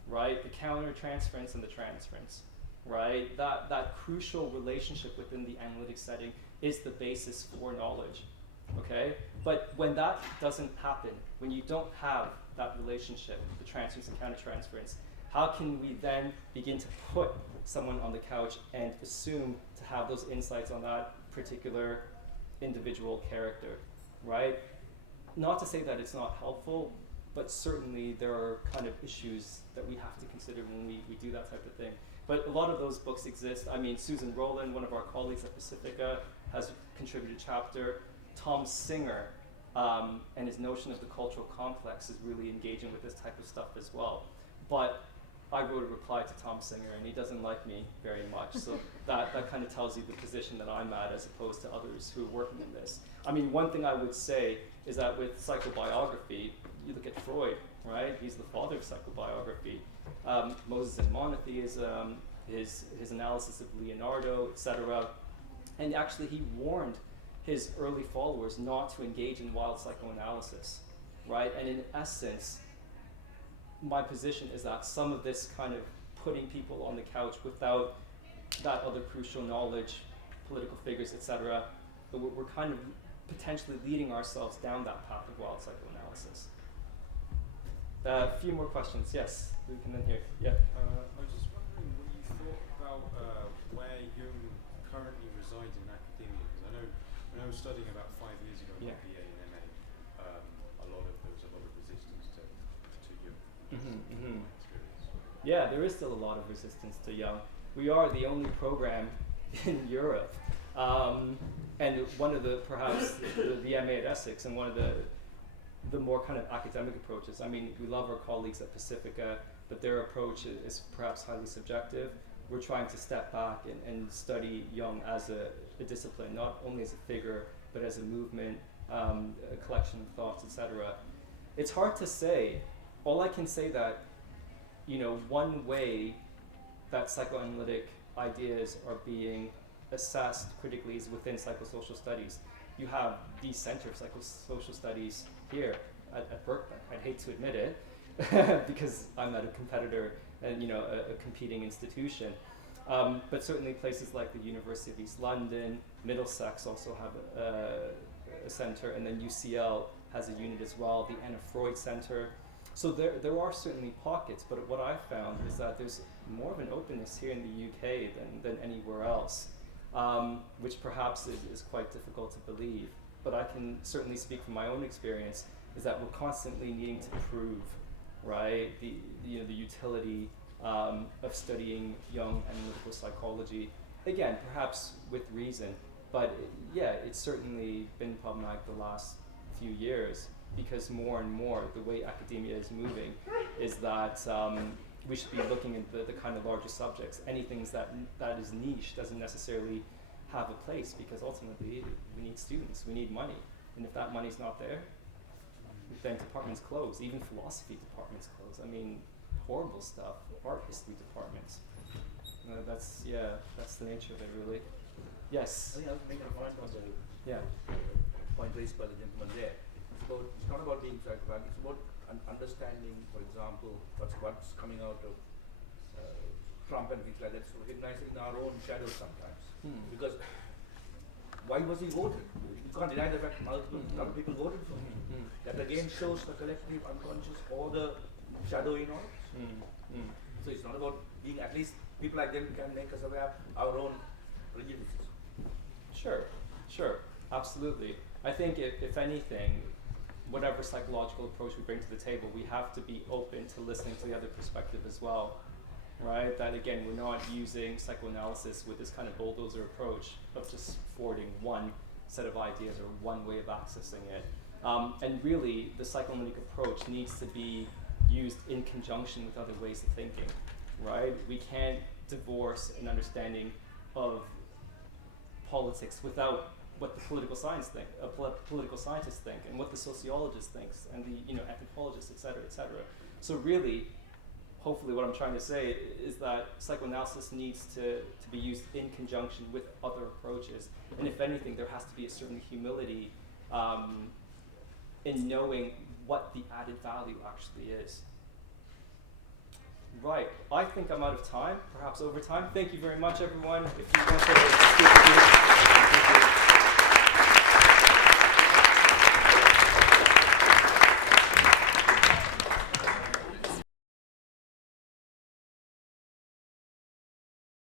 right? The counter-transference and the transference, right? That crucial relationship within the analytic setting is the basis for knowledge, okay? But when that doesn't happen, when you don't have that relationship, the transference and counter-transference, how can we then begin to put someone on the couch and assume to have those insights on that particular individual character, right? Not to say that it's not helpful, but certainly there are kind of issues that we have to consider when we do that type of thing. But a lot of those books exist. I mean, Susan Rowland, one of our colleagues at Pacifica, has contributed a chapter. Tom Singer and his notion of the cultural complex is really engaging with this type of stuff as well. But I wrote a reply to Tom Singer, and he doesn't like me very much. So that kind of tells you the position that I'm at as opposed to others who are working in this. I mean, one thing I would say is that with psychobiography, you look at Freud, right? He's the father of psychobiography. Moses and monotheism, his analysis of Leonardo, etc. And actually he warned his early followers not to engage in wild psychoanalysis, right? And in essence, my position is that some of this kind of putting people on the couch without that other crucial knowledge, political figures, etc., we're kind of potentially leading ourselves down that path of wild psychoanalysis. A few more questions. Yes, we can then hear. Yeah. I was just wondering what you thought about where Jung currently resides in academia, because I know when I was studying about 5 years ago, my BA and MA, there was a lot of resistance to Jung. Yeah, there is still a lot of resistance to Jung. We are the only program in Europe, and one of the perhaps the MA at Essex, and one of the more kind of academic approaches. I mean, we love our colleagues at Pacifica, but their approach is perhaps highly subjective. We're trying to step back and study Jung as a discipline, not only as a figure, but as a movement, a collection of thoughts, etc. It's hard to say. All I can say that, one way that psychoanalytic ideas are being assessed critically is within psychosocial studies. You have the Center of Psychosocial Studies here at Birkbeck. I'd hate to admit it because I'm at a competitor and a competing institution. But certainly places like the University of East London, Middlesex also have a center, and then UCL has a unit as well, the Anna Freud Center. So there are certainly pockets, but what I've found is that there's more of an openness here in the UK than anywhere else, which perhaps is quite difficult to believe. But I can certainly speak from my own experience, is that we're constantly needing to prove, right, the utility of studying Jung analytical psychology. Again, perhaps with reason, but it's certainly been problematic the last few years, because more and more the way academia is moving is that we should be looking at the kind of larger subjects. Anything that is niche doesn't necessarily have a place, because ultimately we need students, we need money, and if that money's not there, then departments close. Even philosophy departments close. I mean, horrible stuff. Art history departments. That's the nature of it, really. Yes. I think I'll make a point on the point raised by the gentleman there. It's not about being psychopathic. It's about understanding, for example, what's coming out of Trump and things like that. So recognizing our own shadows sometimes. Because why was he voted? You can't deny the fact other people voted for him. That again shows the collective unconscious or the shadowy knowledge. So it's not about being, at least people like them can make us aware of our own prejudices. Sure, absolutely. I think if anything, whatever psychological approach we bring to the table, we have to be open to listening to the other perspective as well, right? That again, we're not using psychoanalysis with this kind of bulldozer approach of just forwarding one set of ideas or one way of accessing it. And really, the psychoanalytic approach needs to be used in conjunction with other ways of thinking, right? We can't divorce an understanding of politics without what the political scientists think, and what the sociologist thinks, and the anthropologists, et cetera. So really, hopefully what I'm trying to say is that psychoanalysis needs to be used in conjunction with other approaches. And if anything, there has to be a certain humility in knowing what the added value actually is. Right. I think I'm out of time, perhaps over time. Thank you very much, everyone. If you want to speak to